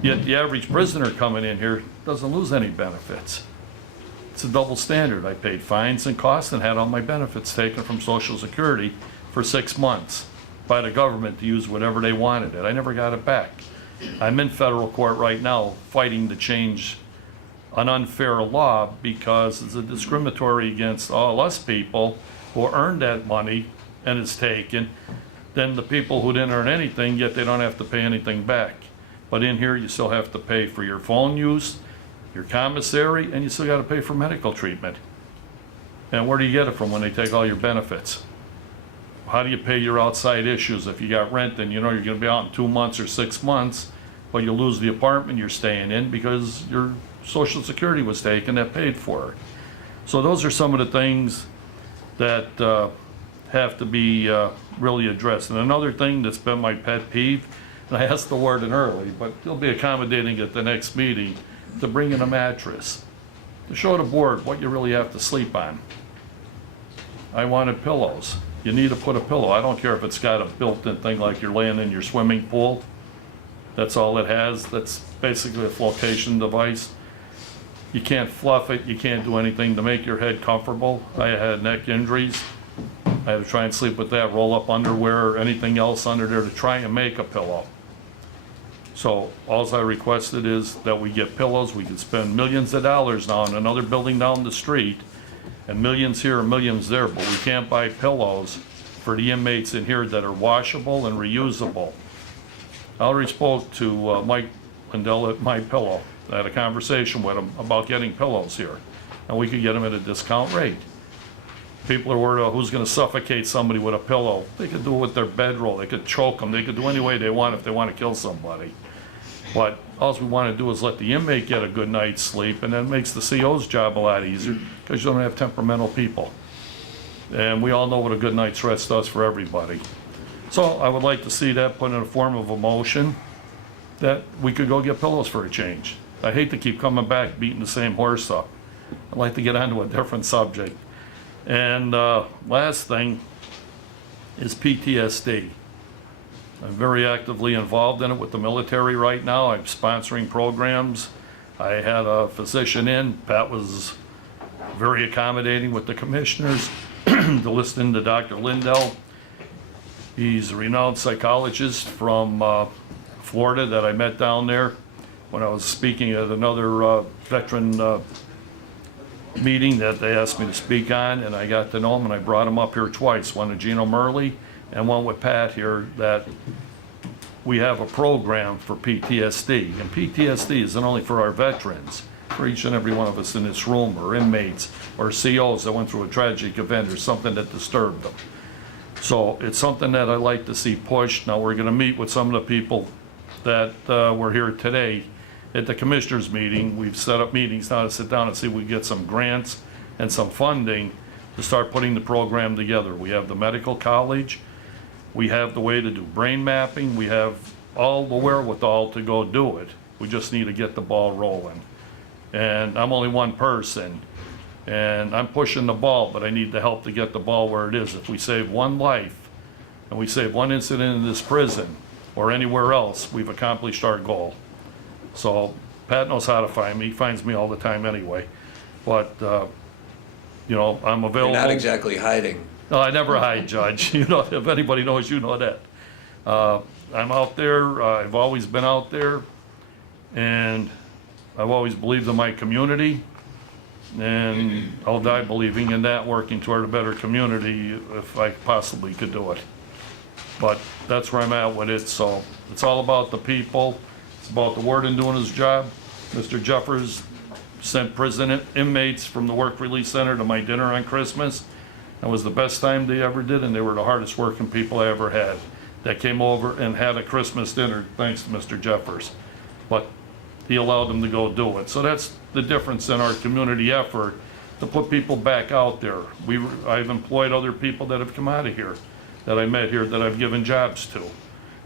Yet the average prisoner coming in here doesn't lose any benefits. It's a double standard. I paid fines and costs and had all my benefits taken from Social Security for 6 months by the government to use whatever they wanted it. I never got it back. I'm in federal court right now fighting to change an unfair law because it's a discriminatory against all us people who earned that money and it's taken, then the people who didn't earn anything, yet they don't have to pay anything back. But in here, you still have to pay for your phone use, your commissary, and you still gotta pay for medical treatment. And where do you get it from when they take all your benefits? How do you pay your outside issues? If you got rent and you know you're gonna be out in 2 months or 6 months, but you lose the apartment you're staying in because you're Social Security was taken that paid for it. So those are some of the things that have to be really addressed. And another thing that's been my pet peeve, and I asked the warden early, but he'll be accommodating at the next meeting, to bring in a mattress, to show the board what you really have to sleep on. I wanted pillows. You need to put a pillow. I don't care if it's got a built-in thing like you're laying in your swimming pool. That's all it has. That's basically a flotation device. You can't fluff it. You can't do anything to make your head comfortable. I had neck injuries. I had to try and sleep with that, roll up underwear, or anything else under there to try and make a pillow. So all I requested is that we get pillows. We can spend millions of dollars now on another building down the street, and millions here and millions there, but we can't buy pillows for the inmates in here that are washable and reusable. I already spoke to Mike Lindell at My Pillow. I had a conversation with him about getting pillows here, and we could get them at a discount rate. People are worried about who's gonna suffocate somebody with a pillow. They could do it with their bedroll, they could choke them, they could do any way they want if they wanna kill somebody. But all we wanna do is let the inmate get a good night's sleep, and that makes the CO's job a lot easier, because you don't have temperamental people. And we all know what a good night's rest does for everybody. So I would like to see that put in a form of a motion, that we could go get pillows for a change. I hate to keep coming back beating the same horse up. I'd like to get onto a different subject. And last thing is PTSD. I'm very actively involved in it with the military right now. I'm sponsoring programs. I had a physician in. Pat was very accommodating with the commissioners to listen to Dr. Lindell. He's a renowned psychologist from Florida that I met down there when I was speaking at another veteran meeting that they asked me to speak on, and I got to know him, and I brought him up here twice, one with Gino Murley and one with Pat here, that we have a program for PTSD. And PTSD isn't only for our veterans, for each and every one of us in this room, or inmates, or COs that went through a tragic event or something that disturbed them. So it's something that I like to see pushed. Now we're gonna meet with some of the people that were here today at the commissioners meeting. We've set up meetings now to sit down and see if we can get some grants and some funding to start putting the program together. We have the medical college, we have the way to do brain mapping, we have all the wherewithal to go do it. We just need to get the ball rolling. And I'm only one person, and I'm pushing the ball, but I need the help to get the ball where it is. If we save one life, and we save one incident in this prison, or anywhere else, we've accomplished our goal. So Pat knows how to find me. He finds me all the time anyway. But, you know, I'm available. You're not exactly hiding. No, I never hide, Judge. You know, if anybody knows, you know that. I'm out there. I've always been out there. And I've always believed in my community. And I'll die believing in that, working toward a better community if I possibly could do it. But that's where I'm at with it. So it's all about the people. It's about the warden doing his job. Mr. Jeffers sent prison inmates from the Work Release Center to my dinner on Christmas. It was the best time they ever did, and they were the hardest working people I ever had. That came over and had a Christmas dinner, thanks to Mr. Jeffers. But he allowed them to go do it. So that's the difference in our community effort, to put people back out there. I've employed other people that have come out of here, that I met here, that I've given jobs to,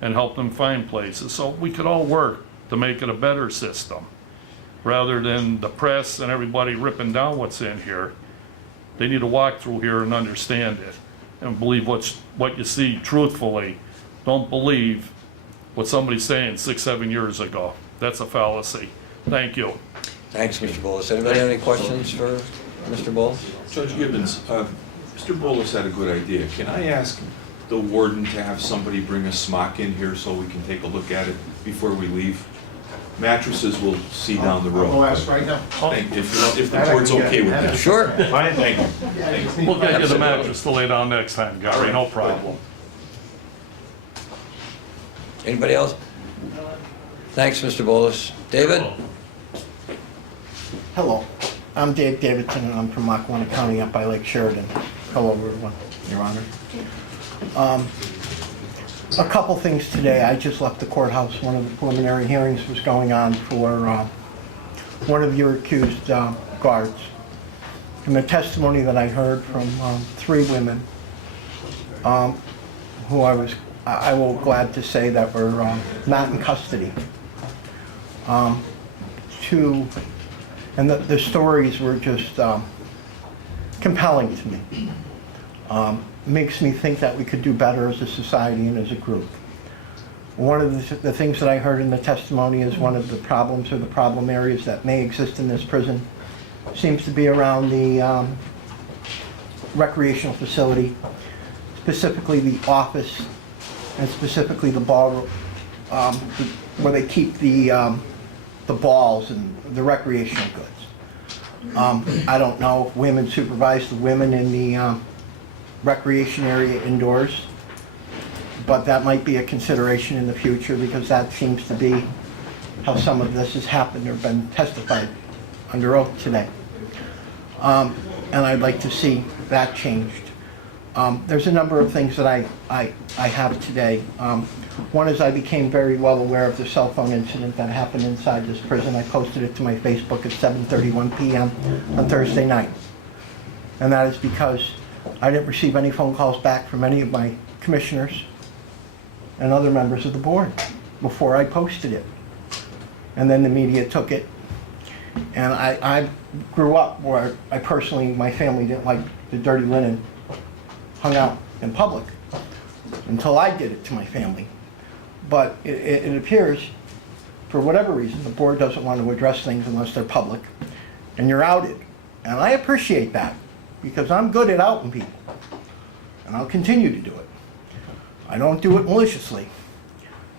and helped them find places. So we could all work to make it a better system, rather than the press and everybody ripping down what's in here. They need to walk through here and understand it, and believe what you see truthfully. Don't believe what somebody's saying 6-7 years ago. That's a fallacy. Thank you. Thanks, Mr. Bullis. Anybody have any questions for Mr. Bullis? Judge Gibbons, Mr. Bullis had a good idea. Can I ask the warden to have somebody bring a smock in here so we can take a look at it before we leave? Mattresses we'll see down the road. I'll ask right now. If the board's okay with that. Sure. Fine, thank you. We'll get you the mattress to lay down next time, Gary, no problem. Anybody else? Thanks, Mr. Bullis. David? Hello, I'm Dave Davidson, and I'm from Lackawanna County up by Lake Sheridan. Hello, everyone, Your Honor. A couple things today. I just left the courthouse. One of the preliminary hearings was going on for one of your accused guards. And the testimony that I heard from 3 women who I will glad to say that were not in custody. And the stories were just compelling to me. Makes me think that we could do better as a society and as a group. One of the things that I heard in the testimony is one of the problems or the problem areas that may exist in this prison seems to be around the recreational facility, specifically the office, and specifically the ballroom, where they keep the balls and the recreational goods. I don't know if women supervise the women in the recreation area indoors, but that might be a consideration in the future because that seems to be how some of this has happened or been testified under oath today. And I'd like to see that changed. There's a number of things that I have today. One is I became very well aware of the cell phone incident that happened inside this prison. I posted it to my Facebook at 7:31 p.m. on Thursday night. And that is because I didn't receive any phone calls back from any of my commissioners and other members of the board before I posted it. And then the media took it. And I grew up where I personally, my family didn't like the dirty linen hung out in public until I did it to my family. But it appears, for whatever reason, the board doesn't want to address things unless they're public, and you're outed. And I appreciate that, because I'm good at outing people, and I'll continue to do it. I don't do it maliciously.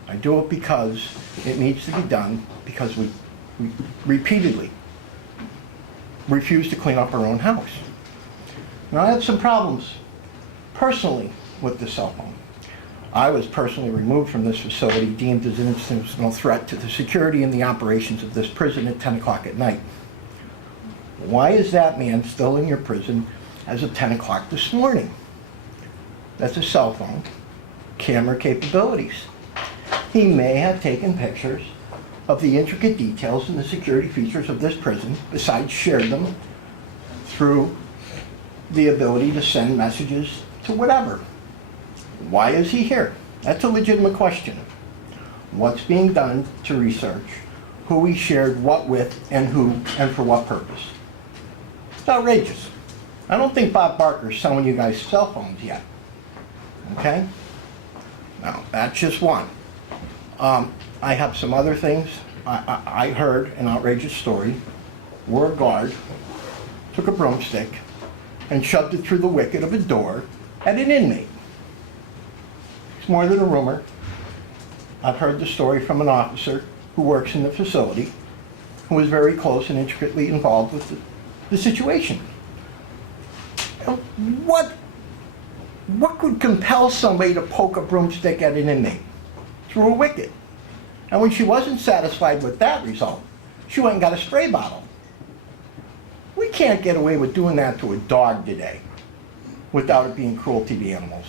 I do it because it needs to be done, because we repeatedly refuse to clean up our own house. Now, I had some problems personally with the cell phone. I was personally removed from this facility, deemed as an institutional threat to the security and the operations of this prison at 10 o'clock at night. Why is that man still in your prison as of 10 o'clock this morning? That's a cell phone, camera capabilities. He may have taken pictures of the intricate details and the security features of this prison, besides shared them through the ability to send messages to whatever. Why is he here? That's a legitimate question. What's being done to research who he shared what with and who and for what purpose? It's outrageous. I don't think Bob Barker's selling you guys cell phones yet. Okay? Now, that's just one. I have some other things. I heard an outrageous story where a guard took a broomstick and shoved it through the wicket of a door at an inmate. It's more than a rumor. I've heard the story from an officer who works in the facility who was very close and intricately involved with the situation. What could compel somebody to poke a broomstick at an inmate? Through a wicket. And when she wasn't satisfied with that result, she went and got a spray bottle. We can't get away with doing that to a dog today without it being cruelty to animals.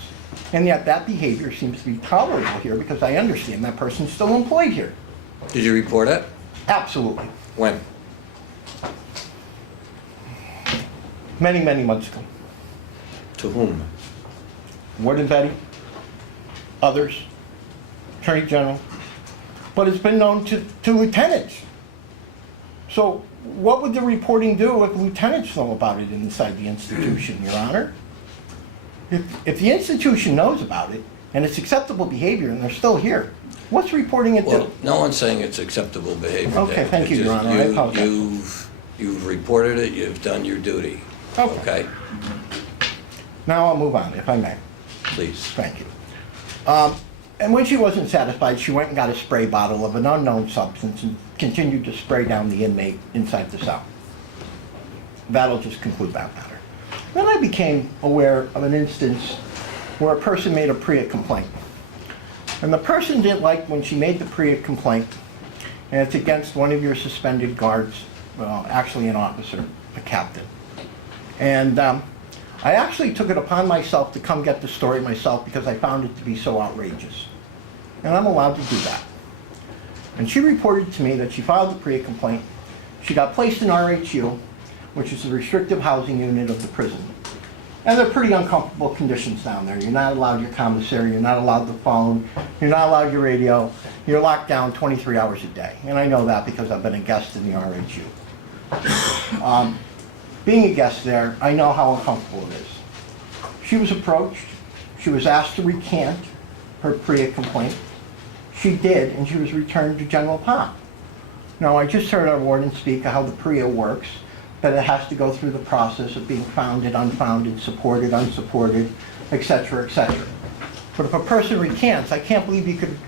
And yet that behavior seems to be tolerable here because I understand that person's still employed here. Did you report it? Absolutely. When? Many, many months ago. To whom? Warden Betty, others, Attorney General, but it's been known to lieutenants. So what would the reporting do if lieutenants know about it inside the institution, Your Honor? If the institution knows about it, and it's acceptable behavior, and they're still here, what's reporting it Well, to? no one's saying it's acceptable behavior. Okay, Dave. thank you, It's Your just Honor. I apologize. You've reported it, you've done your duty. Okay? Now I'll move on, if I may. Please. Thank you. And when she wasn't satisfied, she went and got a spray bottle of an unknown substance and continued to spray down the inmate inside the cell. That'll just conclude that matter. Then I became aware of an instance where a person made a PREA complaint. And the person didn't like when she made the PREA complaint, and it's against one of your suspended guards, well, actually an officer, a captain. And I actually took it upon myself to come get the story myself because I found it to be so outrageous. And I'm allowed to do that. And she reported to me that she filed a PREA complaint. She got placed in RHU, which is the restrictive housing unit of the prison. And they're pretty uncomfortable conditions down there. You're not allowed your commissary, you're not allowed the phone, you're not allowed your radio. You're locked down 23 hours a day. And I know that because I've been a guest in the RHU. Being a guest there, I know how uncomfortable it is. She was approached, she was asked to recant her PREA complaint. She did, and she was returned to general pop. Now, I just heard our warden speak of how the PREA works, that it has to go through the process of being founded, unfounded, supported, unsupported, etc., etc. But if a person recants, I can't believe you could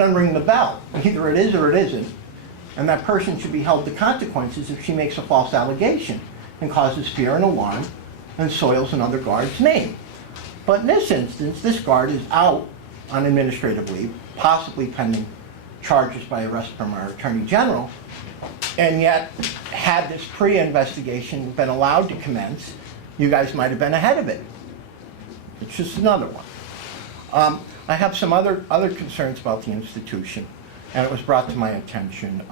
unring the bell. Either it is or it isn't. And that person should be held to consequences if she makes a false allegation and causes fear and alarm and soils another guard's name. But in this instance, this guard is out on administrative leave, possibly pending charges by arrest from our Attorney General, and yet, had this PREA investigation been allowed to commence, you guys might have been ahead of it. It's just another one. I have some other concerns about the institution, and it was brought to my attention.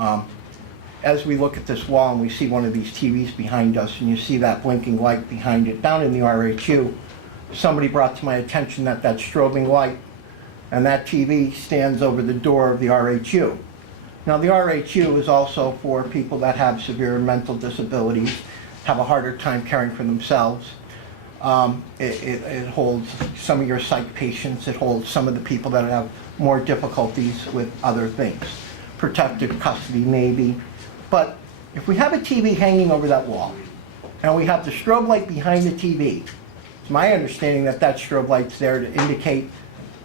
As we look at this wall and we see one of these TVs behind us, and you see that blinking light behind it, down in the RHU, somebody brought to my attention that strobing light and that TV stands over the door of the RHU. Now, the RHU is also for people that have severe mental disabilities, have a harder time caring for themselves. It holds some of your psych patients. It holds some of the people that have more difficulties with other things. Protective custody, maybe. But if we have a TV hanging over that wall, and we have the strobe light behind the TV, it's my understanding that strobe light's there to indicate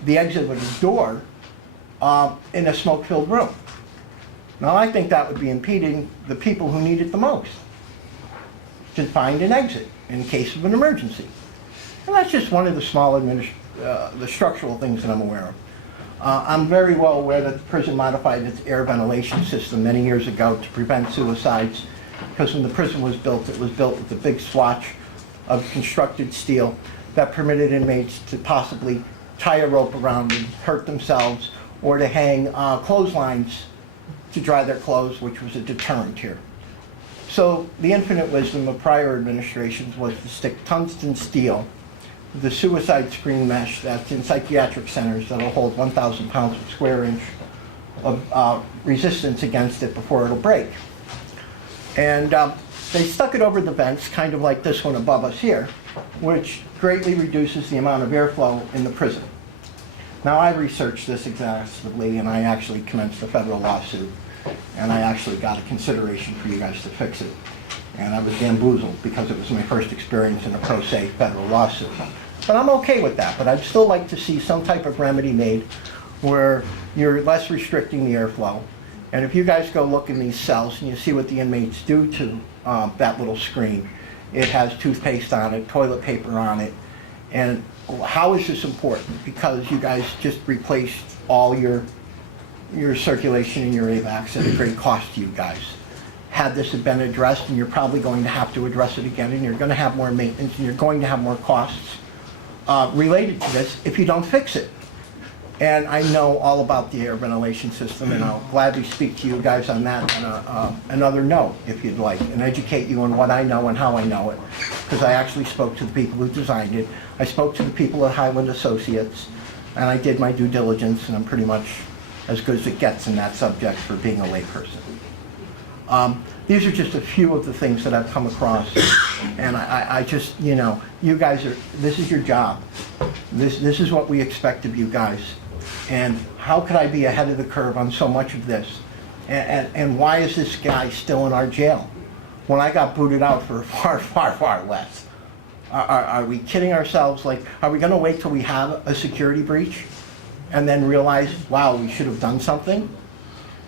the exit of the door in a smoke-filled room. Now, I think that would be impeding the people who need it the most to find an exit in case of an emergency. And that's just one of the small the structural things that I'm aware of. I'm very well aware that the prison modified its air ventilation system many years ago to prevent suicides, because when the prison was built, it was built with a big swatch of constructed steel that permitted inmates to possibly tie a rope around and hurt themselves, or to hang clotheslines to dry their clothes, which was a deterrent here. So the infinite wisdom of prior administrations was to stick tungsten steel, the suicide screen mesh that's in psychiatric centers that'll hold 1,000 pounds per square inch of resistance against it before it'll break. And they stuck it over the vents, kind of like this one above us here, which greatly reduces the amount of airflow in the prison. Now, I researched this exhaustively, and I actually commenced a federal lawsuit, and I actually got a consideration for you guys to fix it. And I was bamboozled because it was my first experience in a pro se federal lawsuit. But I'm okay with that, but I'd still like to see some type of remedy made where you're less restricting the airflow. And if you guys go look in these cells and you see what the inmates do to that little screen, it has toothpaste on it, toilet paper on it. And how is this important? Because you guys just replaced all your circulation and your AVACs at a great cost to you guys. Had this have been addressed, and you're probably going to have to address it again, and you're going to have more maintenance, and you're going to have more costs related to this if you don't fix it. And I know all about the air ventilation system, and I'll gladly speak to you guys on that on another note, if you'd like, and educate you on what I know and how I know it, because I actually spoke to the people who designed it. I spoke to the people at Highland Associates, and I did my due diligence, and I'm pretty much as good as it gets in that subject for being a layperson. These are just a few of the things that I've come across, and I just, you know, you guys are, this is your job. This is what we expect of you guys. And how could I be ahead of the curve on so much of this? And why is this guy still in our jail when I got booted out for far, far, far less? Are we kidding ourselves? Like, are we going to wait till we have a security breach and then realize, wow, we should have done something?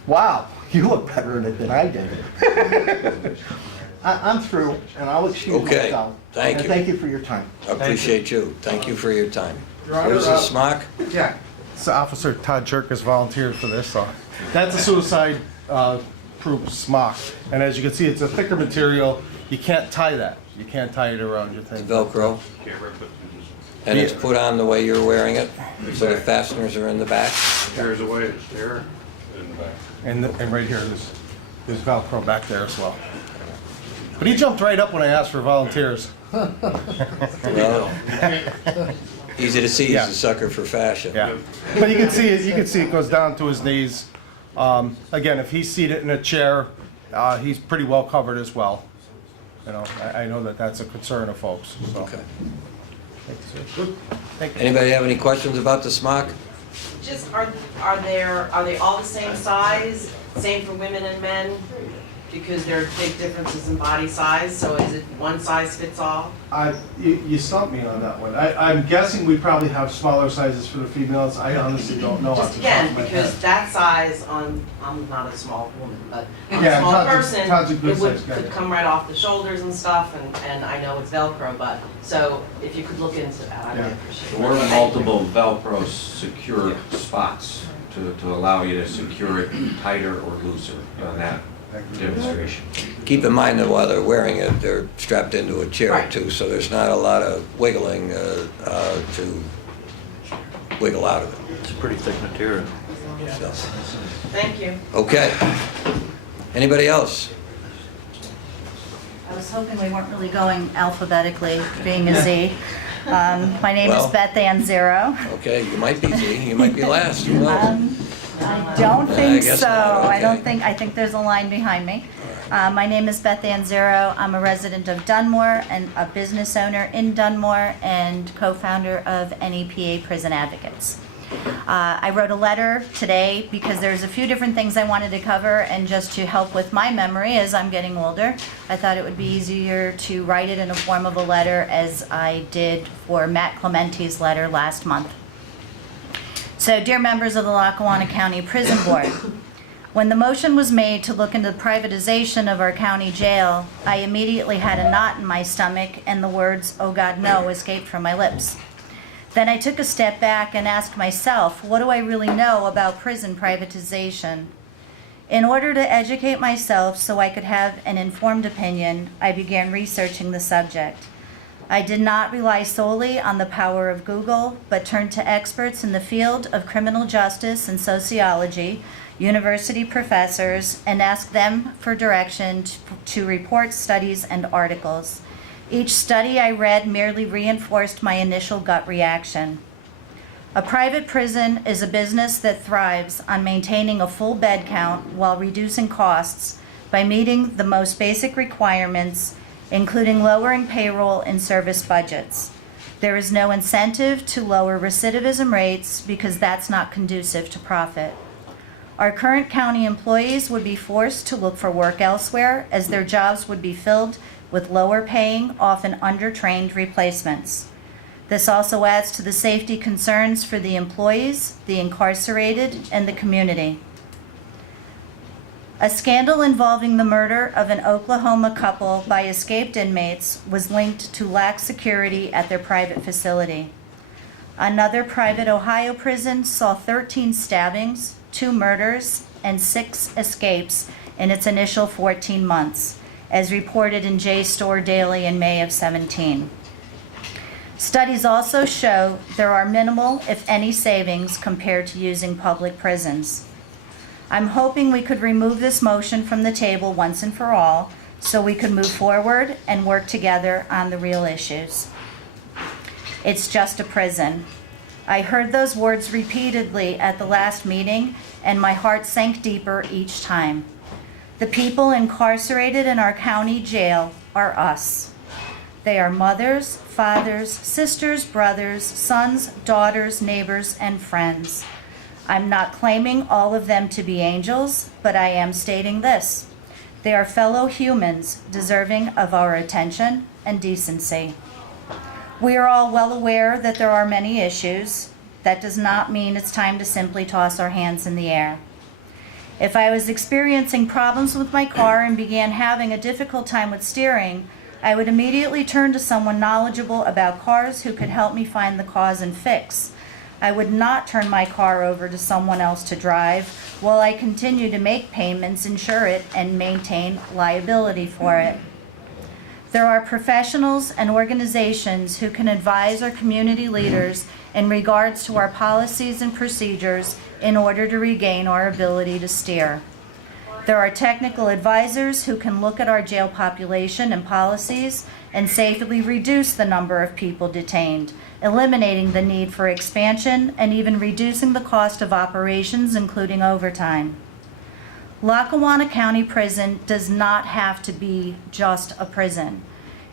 Wow, you look better at it than I did. I'm through, and I'll excuse myself. Thank you. And thank you for your time. I appreciate you. Thank you for your time. Your Honor, What is this, Smock? Yeah, so Officer Todd Jerkus volunteered for this. That's a suicide-proof smock. And as you can see, it's a thicker material. You can't tie that. You can't tie it around your thing. Velcro? And it's put on the way you're wearing it? So the fasteners are in the back? There's a way, it's there in the back. And right here, there's Velcro back there as well. But he jumped right up when I asked for volunteers. Well, easy to see, he's Yeah. a sucker for fashion. Yeah. But you can see it goes down to his knees. Again, if he's seated in a chair, he's pretty well covered as well. You know, I know that that's a concern of folks, so. Okay. Thank you. Anybody have any questions about the smock? Just, are they all the same size, same for women and men? Because there are big differences in body size, so is it one size fits all? You stumped me on that one. I'm guessing we probably have smaller sizes for the females. I honestly don't know. Just again, because that size I'm not a small woman, but on a Yeah, small Todd's a person, good it size guy. could come right off the shoulders and stuff, and I know it's Velcro, but, so if you could look into that, I'd Yeah. appreciate it. There were multiple Velcro secure spots to allow you to secure it tighter or looser on that demonstration. Keep in mind that while they're wearing it, they're strapped into a chair Right. too, so there's not a lot of wiggling to wiggle out of it. It's a pretty thick material. So, Thank you. okay. Anybody else? I was hoping we weren't really going alphabetically, being a Z. My name is Well. Beth Ann Zero. Okay, you might be Z, you might be last, who knows? I don't think guess so. not, okay. I think there's a line behind me. My name is Beth Ann Zero. I'm a resident of Dunmore and a business owner in Dunmore and co-founder of NEPA Prison Advocates. I wrote a letter today because there's a few different things I wanted to cover, and just to help with my memory as I'm getting older, I thought it would be easier to write it in the form of a letter as I did for Matt Clementi's letter last month. So, dear members of the Lackawanna County Prison Board, when the motion was made to look into the privatization of our county jail, I immediately had a knot in my stomach and the words, "Oh God, no," escaped from my lips. Then I took a step back and asked myself, what do I really know about prison privatization? In order to educate myself so I could have an informed opinion, I began researching the subject. I did not rely solely on the power of Google, but turned to experts in the field of criminal justice and sociology, university professors, and asked them for direction to reports, studies, and articles. Each study I read merely reinforced my initial gut reaction. A private prison is a business that thrives on maintaining a full bed count while reducing costs by meeting the most basic requirements, including lowering payroll and service budgets. There is no incentive to lower recidivism rates because that's not conducive to profit. Our current county employees would be forced to look for work elsewhere as their jobs would be filled with lower paying, often undertrained replacements. This also adds to the safety concerns for the employees, the incarcerated, and the community. A scandal involving the murder of an Oklahoma couple by escaped inmates was linked to lax security at their private facility. Another private Ohio prison saw 13 stabbings, 2 murders, and 6 escapes in its initial 14 months, as reported in JSTOR Daily in May of 17. Studies also show there are minimal, if any, savings compared to using public prisons. I'm hoping we could remove this motion from the table once and for all, so we could move forward and work together on the real issues. It's just a prison. I heard those words repeatedly at the last meeting, and my heart sank deeper each time. The people incarcerated in our county jail are us. They are mothers, fathers, sisters, brothers, sons, daughters, neighbors, and friends. I'm not claiming all of them to be angels, but I am stating this. They are fellow humans deserving of our attention and decency. We are all well aware that there are many issues. That does not mean it's time to simply toss our hands in the air. If I was experiencing problems with my car and began having a difficult time with steering, I would immediately turn to someone knowledgeable about cars who could help me find the cause and fix. I would not turn my car over to someone else to drive while I continue to make payments, insure it, and maintain liability for it. There are professionals and organizations who can advise our community leaders in regards to our policies and procedures in order to regain our ability to steer. There are technical advisors who can look at our jail population and policies and safely reduce the number of people detained, eliminating the need for expansion and even reducing the cost of operations, including overtime. Lackawanna County Prison does not have to be just a prison.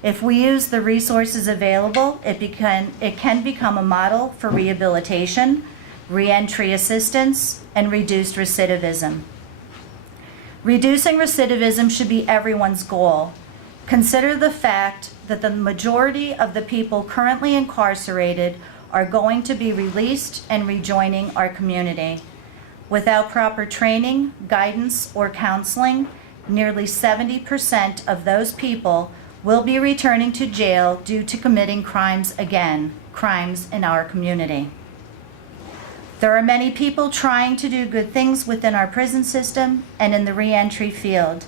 If we use the resources available, it can become a model for rehabilitation, reentry assistance, and reduced recidivism. Reducing recidivism should be everyone's goal. Consider the fact that the majority of the people currently incarcerated are going to be released and rejoining our community. Without proper training, guidance, or counseling, nearly 70% of those people will be returning to jail due to committing crimes again, crimes in our community. There are many people trying to do good things within our prison system and in the reentry field.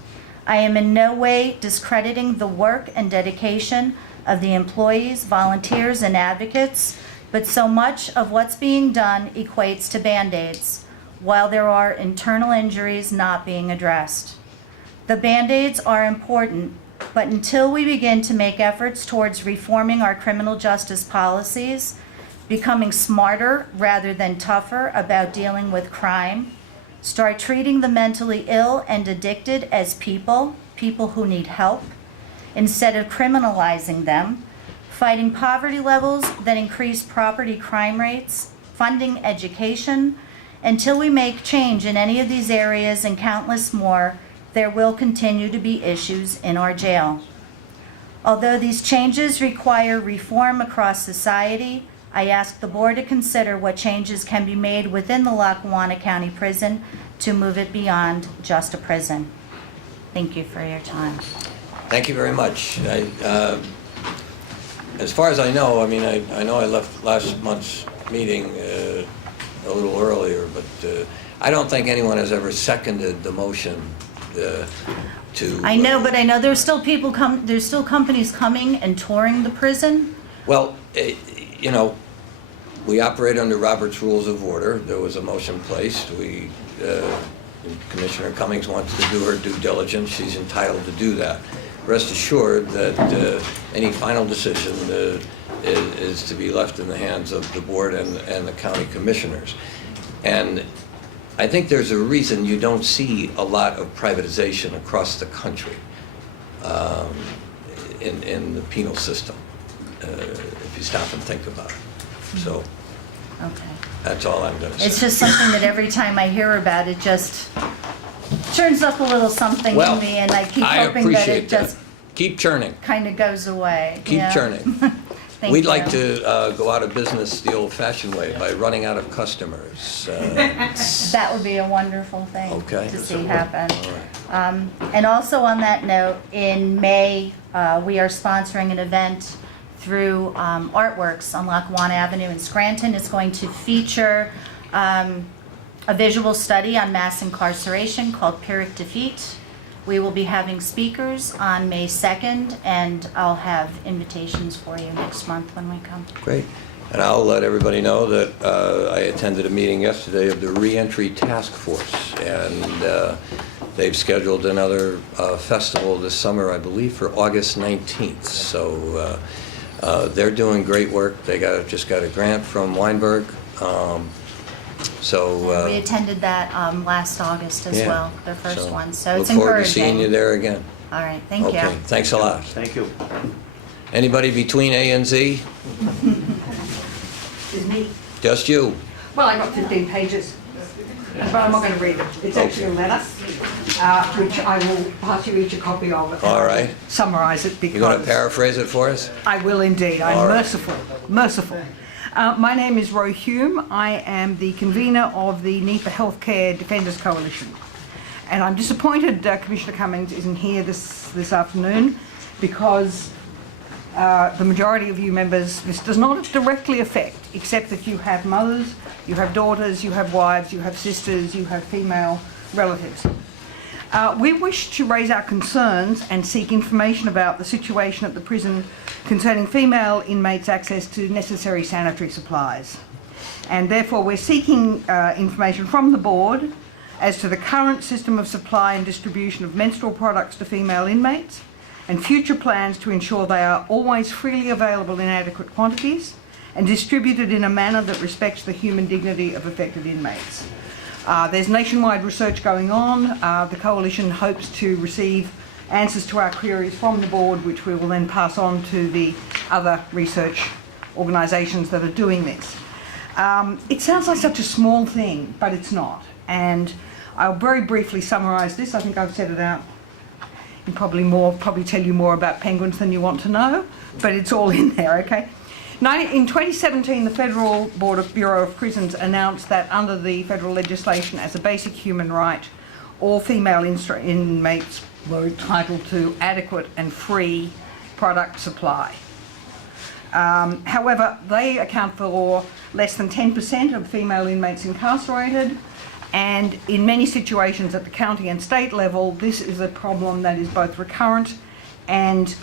I am in no way discrediting the work and dedication of the employees, volunteers, and advocates, but so much of what's being done equates to Band-Aids, while there are internal injuries not being addressed. The Band-Aids are important, but until we begin to make efforts towards reforming our criminal justice policies, becoming smarter rather than tougher about dealing with crime, start treating the mentally ill and addicted as people who need help, instead of criminalizing them, fighting poverty levels that increase property crime rates, funding education. Until we make change in any of these areas and countless more, there will continue to be issues in our jail. Although these changes require reform across society, I ask the board to consider what changes can be made within the Lackawanna County Prison to move it beyond just a prison. Thank you for your time. Thank you very much. As far as I know, I know I left last month's meeting a little earlier, but I don't think anyone has ever seconded the motion to... I know, but I know there's still there's still companies coming and touring the prison. Well, you know, we operate under Robert's Rules of Order. There was a motion placed. Commissioner Cummings wants to do her due diligence. She's entitled to do that. Rest assured that any final decision is to be left in the hands of the board and the county commissioners. And I think there's a reason you don't see a lot of privatization across the country in the penal system. If you stop and think about it. So, okay. That's all I'm going to say. It's just something that every time I hear about it, just turns up a little something in me, and I keep hoping that it just keep churning. Kind of goes away. Keep churning. We'd like to go out of business the old-fashioned way by running out of customers. That would be a wonderful thing to see happen. Right. And also on that note, in May, we are sponsoring an event through Artworks on Lackawanna Avenue in Scranton. It's going to feature a visual study on mass incarceration called Pyrrhic Defeat. We will be having speakers on May 2nd, and I'll have invitations for you next month when we come. Great. And I'll let everybody know that I attended a meeting yesterday of the Reentry Task Force, and they've scheduled another festival this summer, I believe, for August 19th. So they're doing great work. They just got a grant from Weinberg. We attended that last August as well, the first one. So it's encouraging. Look forward to seeing you there again. All right, thank you. Okay, thanks a lot. Thank you. Anybody between A and Z? Is me. Just you? Well, I got 15 pages, but I'm not going to read it. It's actually a letter, which I will pass you each a copy of. All right. Summarise it because... You're going to paraphrase it for us? I will indeed. I'm All right. merciful. My name is Ro Hume. I am the convener of the NEPA Healthcare Defenders Coalition. And I'm disappointed Commissioner Cummings isn't here this afternoon because the majority of you members, this does not directly affect, except that you have mothers, you have daughters, you have wives, you have sisters, you have female relatives. We wish to raise our concerns and seek information about the situation at the prison concerning female inmates' access to necessary sanitary supplies. And therefore we're seeking information from the board as to the current system of supply and distribution of menstrual products to female inmates, and future plans to ensure they are always freely available in adequate quantities and distributed in a manner that respects the human dignity of affected inmates. There's nationwide research going on. The Coalition hopes to receive answers to our queries from the board, which we will then pass on to the other research organisations that are doing this. It sounds like such a small thing, but it's not. And I'll very briefly summarise this. I think I've set it out. And probably tell you more about penguins than you want to know, but it's all in there, okay? In 2017, the Federal Bureau of Prisons announced that under the federal legislation as a basic human right, all female inmates were entitled to adequate and free product supply. However, they account for less than 10% of female inmates incarcerated, and in many situations at the county and state level, this is a problem that is both recurrent and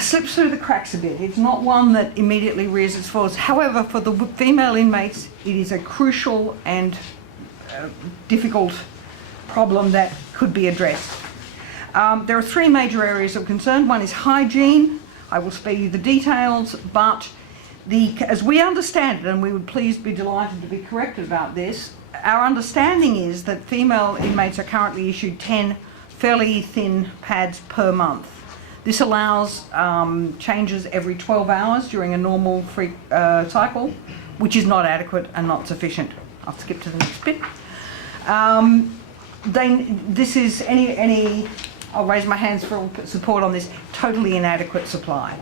slips through the cracks a bit. It's not one that immediately rears its falls. However, for the female inmates, it is a crucial and difficult problem that could be addressed. There are three major areas of concern. One is hygiene. I will spare you the details, but as we understand it, and we would please be delighted to be corrected about this, our understanding is that female inmates are currently issued 10 fairly thin pads per month. This allows changes every 12 hours during a normal cycle, which is not adequate and not sufficient. I'll skip to the next bit. This is I'll raise my hands for support on this, totally inadequate supply.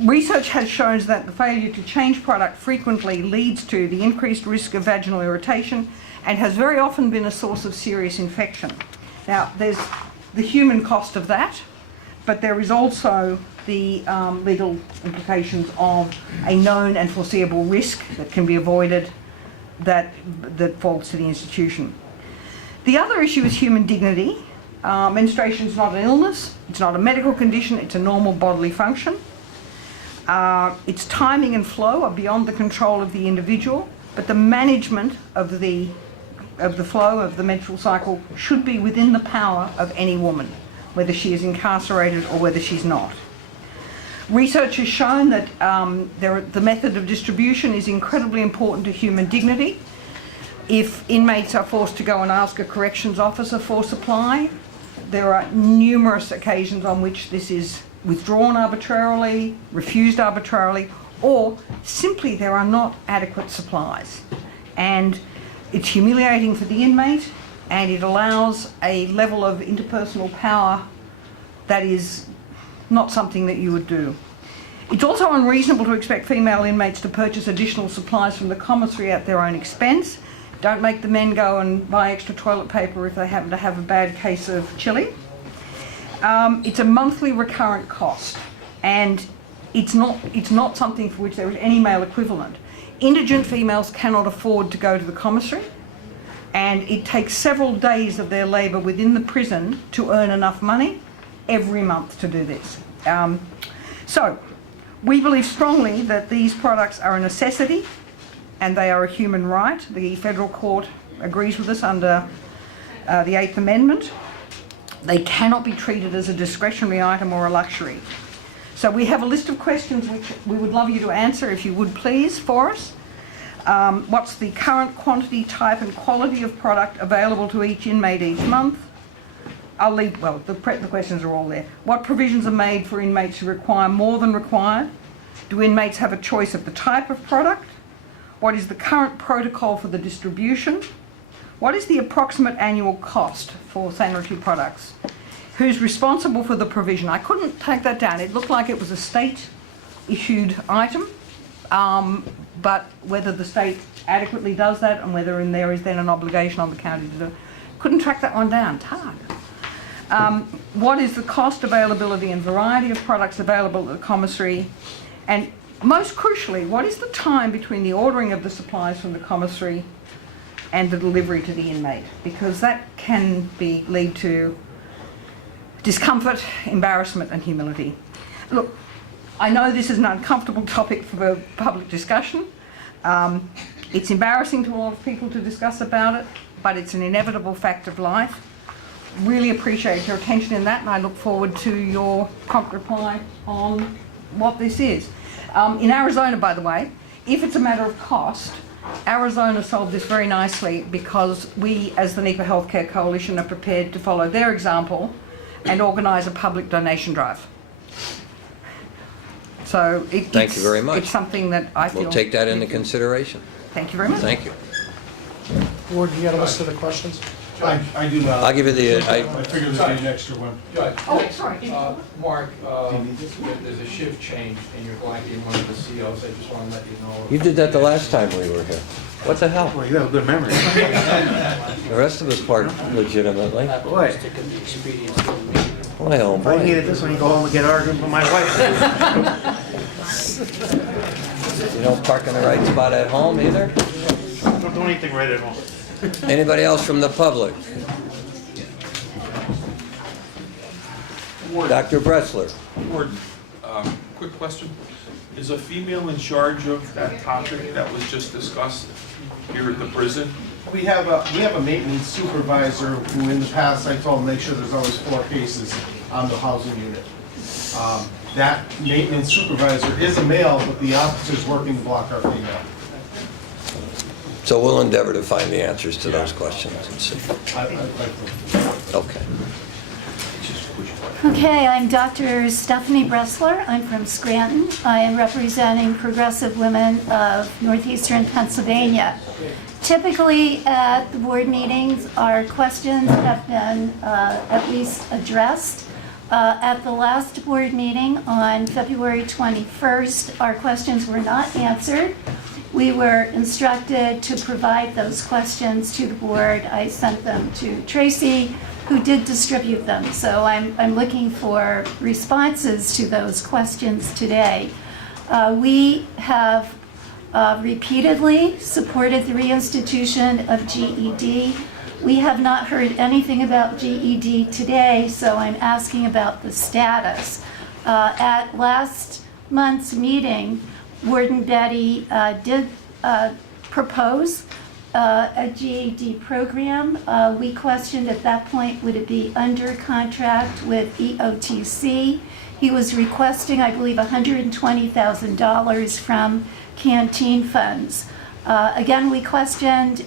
Research has shown that the failure to change product frequently leads to the increased risk of vaginal irritation and has very often been a source of serious infection. Now, there's the human cost of that, but there is also the legal implications of a known and foreseeable risk that can be avoided that falls to the institution. The other issue is human dignity. Menstruation is not an illness, it's not a medical condition, it's a normal bodily function. Its timing and flow are beyond the control of the individual, but the management of the flow of the menstrual cycle should be within the power of any woman, whether she is incarcerated or whether she's not. Research has shown that the method of distribution is incredibly important to human dignity. If inmates are forced to go and ask a corrections officer for supply, there are numerous occasions on which this is withdrawn arbitrarily, refused arbitrarily, or simply there are not adequate supplies. And it's humiliating for the inmate, and it allows a level of interpersonal power that is not something that you would do. It's also unreasonable to expect female inmates to purchase additional supplies from the commissary at their own expense. Don't make the men go and buy extra toilet paper if they happen to have a bad case of chilly. It's a monthly recurrent cost, and it's not something for which there is any male equivalent. Indigent females cannot afford to go to the commissary, and it takes several days of their labour within the prison to earn enough money every month to do this. So, we believe strongly that these products are a necessity and they are a human right. The federal court agrees with us under the 8th Amendment. They cannot be treated as a discretionary item or a luxury. So we have a list of questions which we would love you to answer, if you would please, for us. What's the current quantity, type and quality of product available to each inmate each month? The questions are all there. What provisions are made for inmates who require more than required? Do inmates have a choice of the type of product? What is the current protocol for the distribution? What is the approximate annual cost for sanitary products? Who's responsible for the provision? I couldn't take that down. It looked like it was a state-issued item, but whether the state adequately does that and whether there is then an obligation on the county to do it, couldn't track that one down. It's hard. What is the cost, availability and variety of products available at the commissary? And most crucially, what is the time between the ordering of the supplies from the commissary and the delivery to the inmate? Because that can lead to discomfort, embarrassment and humility. Look, I know this is an uncomfortable topic for public discussion. It's embarrassing to a lot of people to discuss about it, but it's an inevitable fact of life. Really appreciate your attention in that, and I look forward to your prompt reply on what this is. In Arizona, by the way, if it's a matter of cost, Arizona solved this very nicely because we, as the NEPA Healthcare Coalition, are prepared to follow their example and organise a public donation drive. So Thank you very much. It's something that I feel... We'll take that into consideration. Thank you very much. Thank you. Warden, you got a list of the questions? I do not. I'll give you the, I figured there'd be an extra one. Judge, Oh, sorry. Mark, there's a shift change and you're going to be one of the COs. I just want to let you know. you did that the last time we were here. What the hell? Well, you have a good memory. The rest of us part legitimately. Boy. Boy, oh If I boy. needed this one, you go home and get arguing with my wife. You don't park in the right spot at home either? Don't do anything right at home. Anybody else from the public? Dr. Bressler. Warden, quick question. Is a female in charge of that topic that was just discussed here at the prison? We have a maintenance supervisor who in the past, I told him, make sure there's always 4 cases on the housing unit. That maintenance supervisor is a male, but the officers working the block are female. So we'll endeavor to find the answers to those questions and see. Okay. Okay, I'm Dr. Stephanie Bressler. I'm from Scranton. I am representing Progressive Women of Northeastern Pennsylvania. Typically at the board meetings, our questions have been at least addressed. At the last board meeting on February 21st, our questions were not answered. We were instructed to provide those questions to the board. I sent them to Tracy, who did distribute them. So I'm looking for responses to those questions today. We have repeatedly supported the reinstitution of GED. We have not heard anything about GED today, so I'm asking about the status. At last month's meeting, Warden Betty did propose a GED program. We questioned at that point, would it be under contract with EOTC? He was requesting, I believe, $120,000 from Canteen funds. Again, we questioned,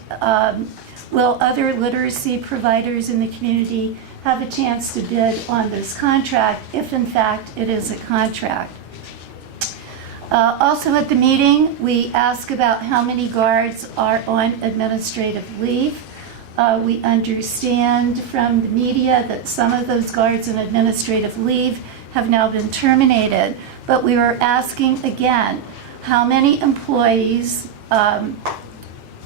will other literacy providers in the community have a chance to bid on this contract, if in fact it is a contract? Also at the meeting, we ask about how many guards are on administrative leave. We understand from the media that some of those guards on administrative leave have now been terminated, but we were asking again, how many employees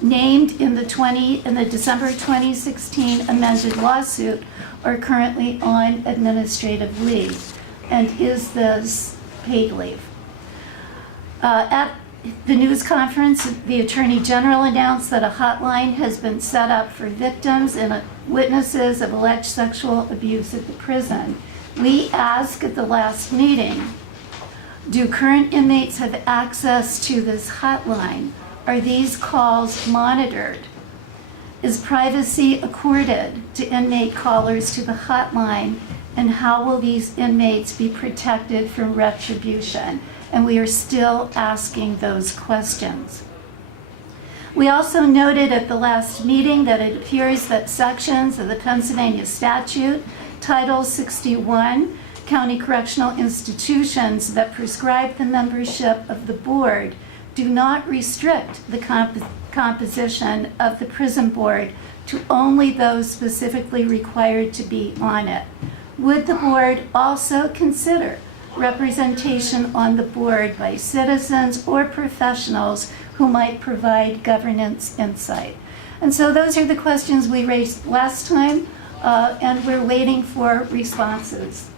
named in the December 2016 amended lawsuit are currently on administrative leave, and is this paid leave? At the news conference, the Attorney General announced that a hotline has been set up for victims and witnesses of alleged sexual abuse at the prison. We asked at the last meeting, do current inmates have access to this hotline? Are these calls monitored? Is privacy accorded to inmate callers to the hotline? And how will these inmates be protected from retribution? And we are still asking those questions. We also noted at the last meeting that it appears that sections of the Pennsylvania statute, Title 61, County Correctional Institutions, that prescribe the membership of the board do not restrict the composition of the prison board to only those specifically required to be on it. Would the board also consider representation on the board by citizens or professionals who might provide governance insight? And so those are the questions we raised last time, and we're waiting for responses.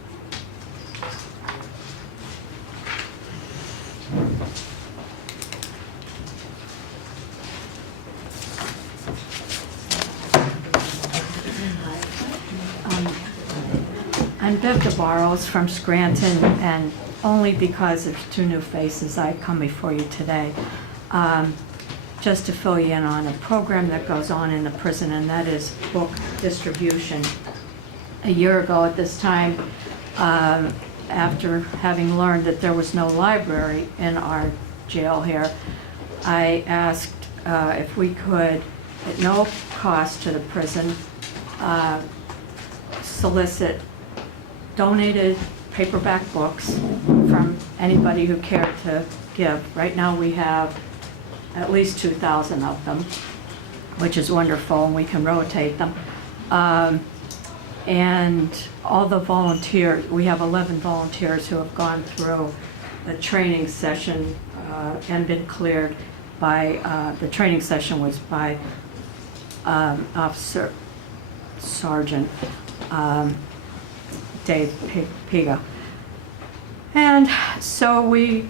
I'm Bev DeBarros from Scranton, and only because of 2 new faces I come before you today. just to fill you in on a program that goes on in the prison, and that is book distribution. A year ago at this time, after having learned that there was no library in our jail here, I asked if we could, at no cost to the prison, solicit donated paperback books from anybody who cared to give. Right now we have at least 2,000 of them, which is wonderful, and we can rotate them. And all the volunteers, we have 11 volunteers who have gone through the training session and been cleared by, the training session was by Officer Sergeant Dave Piga. And so we,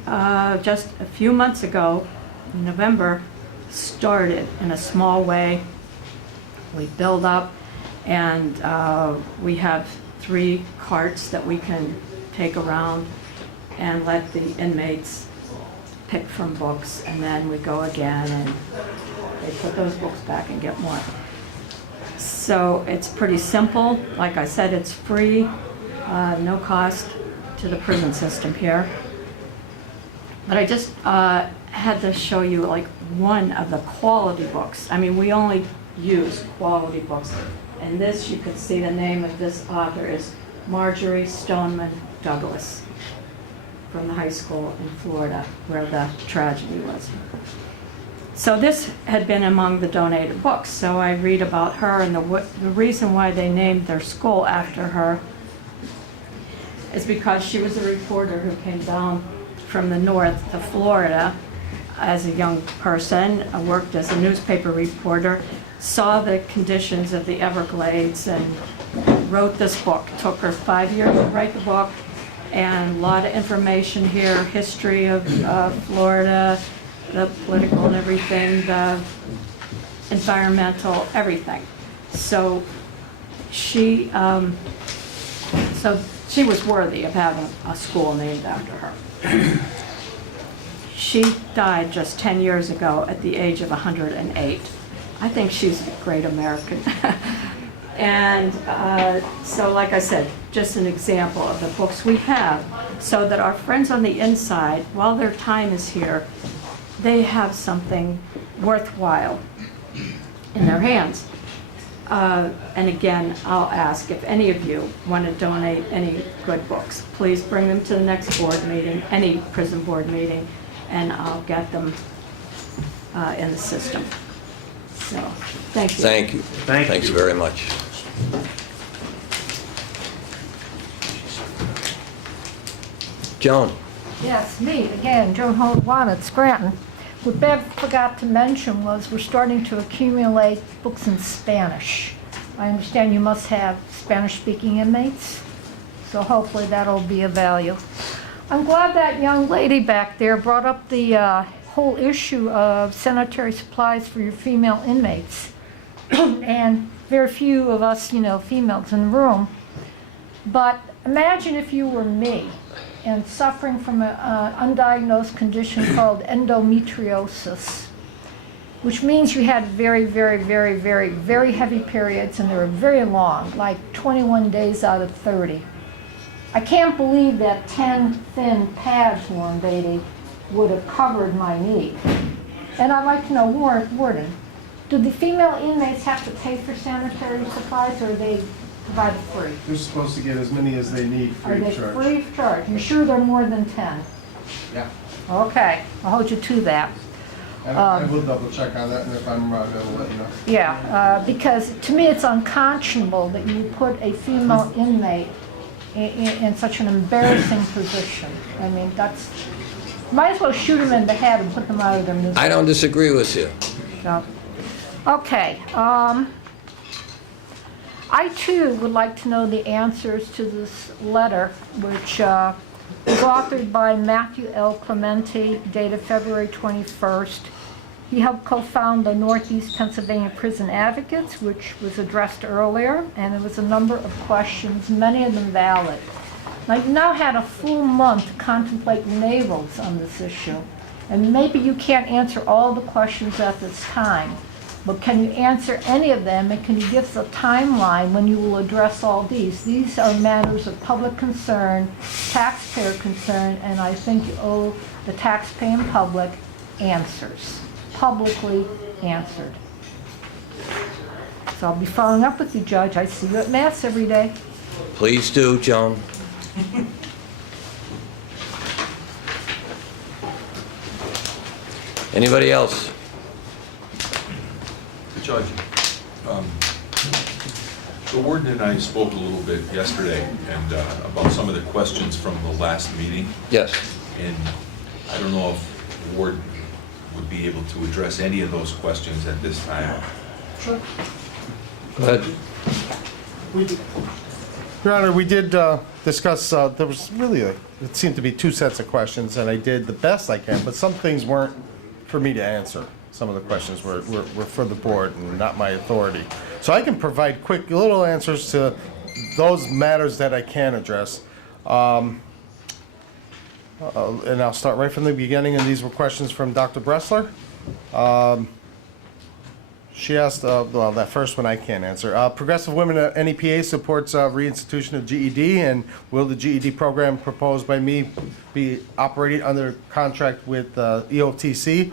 just a few months ago, in November, started in a small way. We build up, and we have 3 carts that we can take around and let the inmates pick from books, and then we go again and they put those books back and get more. So it's pretty simple. Like I said, it's free, no cost to the prison system here. But I just had to show you like one of the quality books. I mean, we only use quality books. And this, you could see the name of this author is Marjorie Stoneman Douglas, from the high school in Florida where the tragedy was. So this had been among the donated books. So I read about her, and the reason why they named their school after her is because she was a reporter who came down from the north to Florida as a young person, worked as a newspaper reporter, saw the conditions of the Everglades, and wrote this book. It took her 5 years to write the book, and a lot of information here, history of Florida, the political and everything, the environmental, everything. So she was worthy of having a school named after her. She died just 10 years ago at the age of 108. I think she's a great American. And so, like I said, just an example of the books we have, so that our friends on the inside, while their time is here, they have something worthwhile in their hands. And again, I'll ask if any of you want to donate any good books, please bring them to the next board meeting, any prison board meeting, and I'll get them in the system. So, thank you. Thank you. Thanks very much. Joan. Yes, me again, Joan Lackawanna at Scranton. What Bev forgot to mention was we're starting to accumulate books in Spanish. I understand you must have Spanish-speaking inmates, so hopefully that'll be of value. I'm glad that young lady back there brought up the whole issue of sanitary supplies for your female inmates. And very few of us, females in the room. But imagine if you were me and suffering from an undiagnosed condition called endometriosis, which means you had very, very, very, very, very heavy periods, and they were very long, like 21 days out of 30. I can't believe that 10 thin pads, Warren Beatty, would have covered my need. And I'd like to know, Warden, do the female inmates have to pay for sanitary supplies, or are they provided free? They're supposed to get as many as they need free of charge. Are they free of charge? You sure they're more than 10? Yeah. Okay, I'll hold you to that. I will double check on that, and if I'm wrong, I will let you know. Yeah, because to me it's unconscionable that you put a female inmate in such an embarrassing position. I mean, might as well shoot them in the head and put them out of their misery. I don't disagree with you. So, okay. I too would like to know the answers to this letter, which was authored by Matthew L. Clementi, dated February 21st. He helped co-found the Northeast Pennsylvania Prison Advocates, which was addressed earlier, and there was a number of questions, many of them valid. Now, you've now had a full month to contemplate navels on this issue. And maybe you can't answer all the questions at this time, but can you answer any of them, and can you give us a timeline when you will address all these? These are matters of public concern, taxpayer concern, and I think you owe the taxpaying public answers, publicly answered. So I'll be following up with you, Judge. I see you at Mass every day. Please do, Joan. Anybody else? Judge, the warden and I spoke a little bit yesterday and about some of the questions from the last meeting. Yes. And I don't know if the warden would be able to address any of those questions at this time. Sure. Go ahead. Your Honor, we did discuss, there was really, it seemed to be two sets of questions, and I did the best I can, but some things weren't for me to answer. Some of the questions were for the board and not my authority. So I can provide quick little answers to those matters that I can address. And I'll start right from the beginning, and these were questions from Dr. Bressler. She asked, well, that first one I can't answer. Progressive Women at NEPA supports reinstitution of GED, and will the GED program proposed by me be operated under contract with EOTC,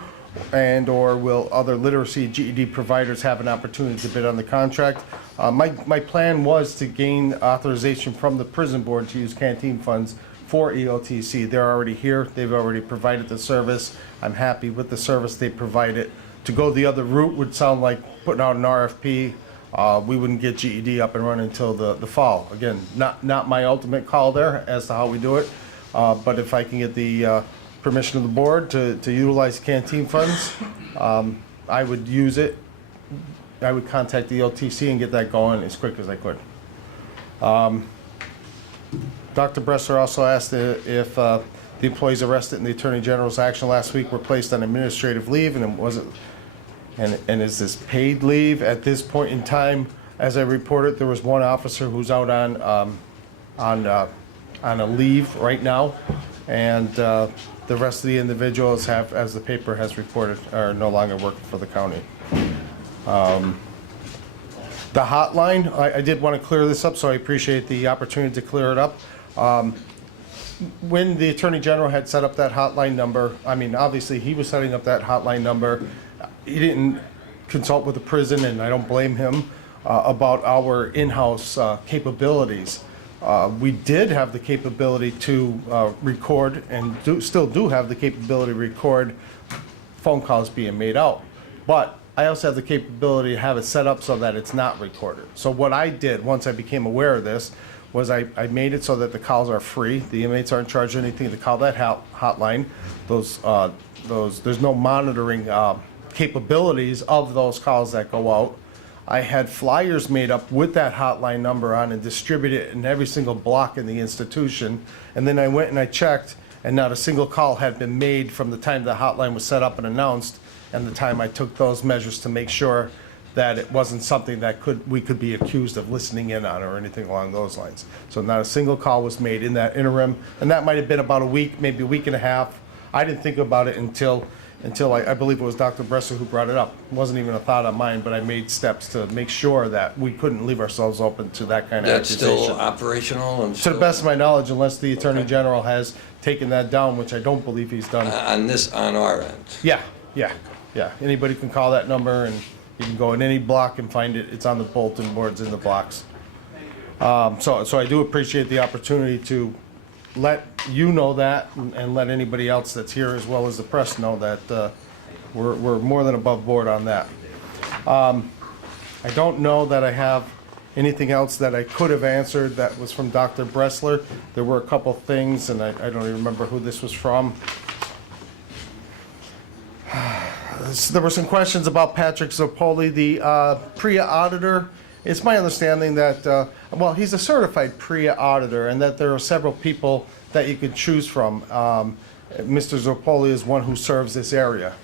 and or will other literacy GED providers have an opportunity to bid on the contract? My plan was to gain authorization from the prison board to use canteen funds for EOTC. They're already here. They've already provided the service. I'm happy with the service they provided. To go the other route would sound like putting out an RFP. We wouldn't get GED up and running until the fall. Again, not my ultimate call there as to how we do it, but if I can get the permission of the board to utilize canteen funds, I would use it. I would contact the OTC and get that going as quick as I could. Dr. Bressler also asked if the employees arrested in the Attorney General's action last week were placed on administrative leave, and it wasn't. And is this paid leave? At this point in time, as I reported, there was one officer who's out on a leave right now, and the rest of the individuals have, as the paper has reported, are no longer working for the county. The hotline, I did want to clear this up, so I appreciate the opportunity to clear it up. When the Attorney General had set up that hotline number, I mean, obviously he was setting up that hotline number. He didn't consult with the prison, and I don't blame him, about our in-house capabilities. We did have the capability to record, and still do have the capability to record phone calls being made out. But I also have the capability to have it set up so that it's not recorded. So what I did, once I became aware of this, was I made it so that the calls are free. The inmates aren't charged anything to call that hotline. There's no monitoring capabilities of those calls that go out. I had flyers made up with that hotline number on and distributed in every single block in the institution. And then I went and I checked, and not a single call had been made from the time the hotline was set up and announced, and the time I took those measures to make sure that it wasn't something that we could be accused of listening in on or anything along those lines. So not a single call was made in that interim, and that might have been about a week, maybe a week and a half. I didn't think about it until I believe it was Dr. Bressler who brought it up. It wasn't even a thought of mine, but I made steps to make sure that we couldn't leave ourselves open to that kind of That's accusation. still operational? And To the best of my knowledge, unless the Attorney General has taken that down, which I don't believe he's done. On our end? Yeah. Anybody can call that number, and you can go in any block and find it. It's on the bulletin boards in the blocks. So I do appreciate the opportunity to let you know that, and let anybody else that's here, as well as the press, know that we're more than above board on that. I don't know that I have anything else that I could have answered that was from Dr. Bressler. There were a couple things, and I don't even remember who this was from. There were some questions about Patrick Zoppoli, the PREA auditor. It's my understanding that, well, he's a certified PREA auditor, and that there are several people that you could choose from. Mr. Zoppoli is one who serves this area.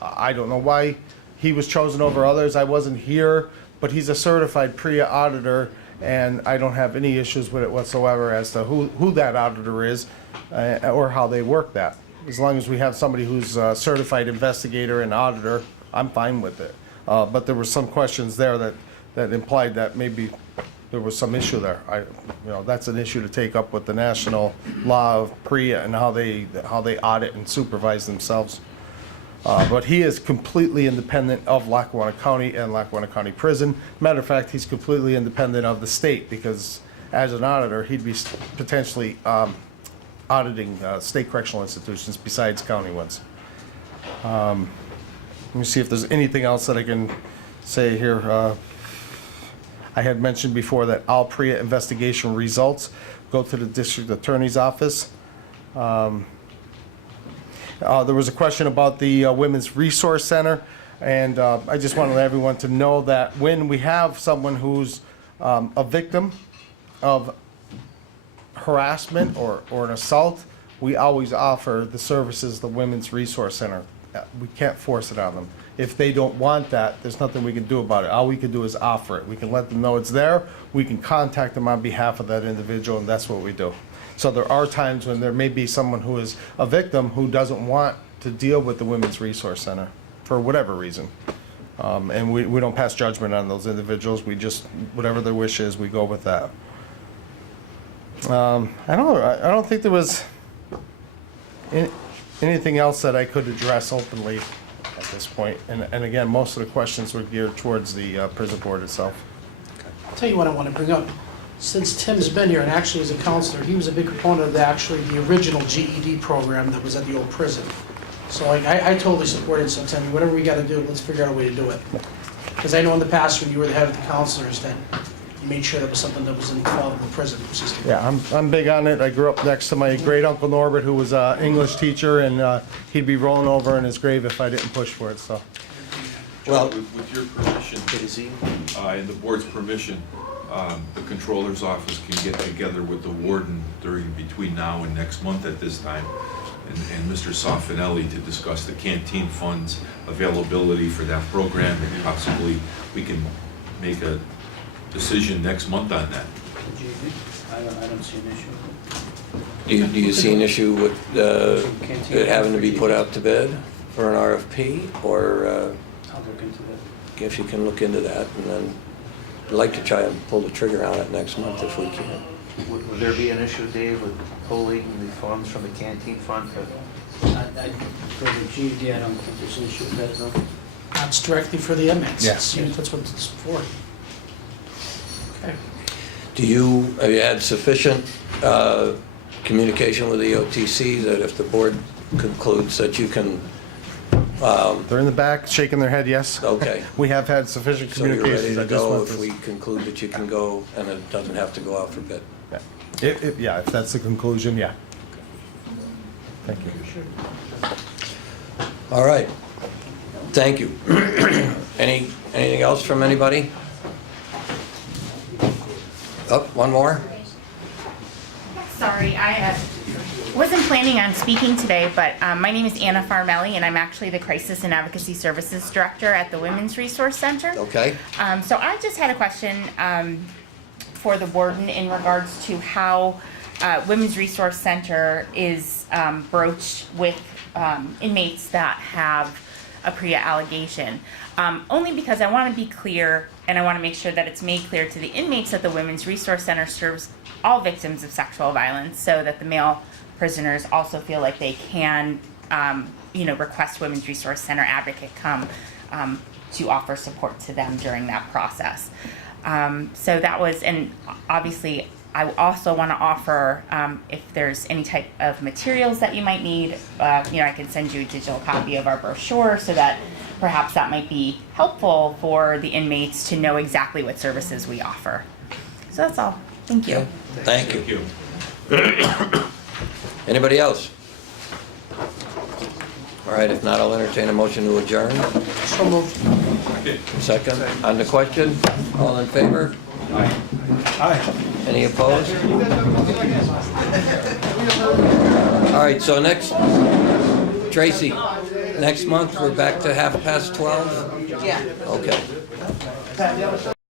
I don't know why he was chosen over others. I wasn't here, but he's a certified PREA auditor, and I don't have any issues with it whatsoever as to who that auditor is or how they work that. as long as we have somebody who's a certified investigator and auditor, I'm fine with it. But there were some questions there that implied that maybe there was some issue there. That's an issue to take up with the national law of PREA and how they audit and supervise themselves. But he is completely independent of Lackawanna County and Lackawanna County Prison. Matter of fact, he's completely independent of the state because as an auditor, he'd be potentially auditing state correctional institutions besides county ones. Let me see if there's anything else that I can say here. I had mentioned before that all PREA investigation results go to the district attorney's office. There was a question about the Women's Resource Center, and I just wanted everyone to know that when we have someone who's a victim of harassment or an assault, we always offer the services of the Women's Resource Center. We can't force it on them. If they don't want that, there's nothing we can do about it. All we can do is offer it. We can let them know it's there. We can contact them on behalf of that individual, and that's what we do. So there are times when there may be someone who is a victim who doesn't want to deal with the Women's Resource Center for whatever reason. And we don't pass judgment on those individuals. We just, whatever their wish is, we go with that. I don't think there was anything else that I could address openly at this point. And again, most of the questions were geared towards the prison board itself. I'll tell you what I want to bring up. Since Tim's been here, and actually as a counselor, he was a big proponent of the original GED program that was at the old prison. So I totally supported, so Tim, whatever we got to do, let's figure out a way to do it. Because I know in the past when you were the head of the counselors that you made sure that was something that was involved in the prison system. Yeah, I'm big on it. I grew up next to my great uncle Norbert, who was an English teacher, and he'd be rolling over in his grave if I didn't push for it. So, Well, with your permission, and the board's permission, the controller's office can get together with the warden between now and next month at this time, and Mr. Soffinelli to discuss the canteen funds availability for that program, and possibly we can make a decision next month on that. I don't see an issue. Do you see an issue with it having to be put out to bid for an RFP, or I'll look into that. if you can look into that, and then I'd like to try and pull the trigger on it next month if we can. Would there be an issue, Dave, with pulling the funds from the canteen fund? For the GED, I don't think there's an issue with that, though. That's directly for the inmates. Yes. That's what it's for. Okay. Have you had sufficient communication with the OTC that if the board concludes that you can, they're in the back shaking their head, yes. okay. We have had sufficient So you're communications. ready to I just go want if this- we conclude that you can go and it doesn't have to go out for bid? Yeah, if that's the conclusion, yeah. Thank you. All right. Thank you. Anything else from anybody? Oh, one more? Sorry, I wasn't planning on speaking today, but my name is Anna Farmelli, and I'm actually the Crisis and Advocacy Services Director at the Women's Resource Center. Okay. So I just had a question for the warden in regards to how Women's Resource Center is broached with inmates that have a PREA allegation. Only because I want to be clear, and I want to make sure that it's made clear to the inmates that the Women's Resource Center serves all victims of sexual violence, so that the male prisoners also feel like they can, request Women's Resource Center advocate come to offer support to them during that process. So that was, and obviously I also want to offer, if there's any type of materials that you might need, I can send you a digital copy of our brochure so that perhaps that might be helpful for the inmates to know exactly what services we offer. So that's all. Thank you. Thank you. Anybody else? All right, if not, I'll entertain a motion to adjourn. So moved. Second, on the question, all in favor? Aye. Any opposed? All right, so next, Tracy, next month, we're back to 12:30? Yeah. Okay.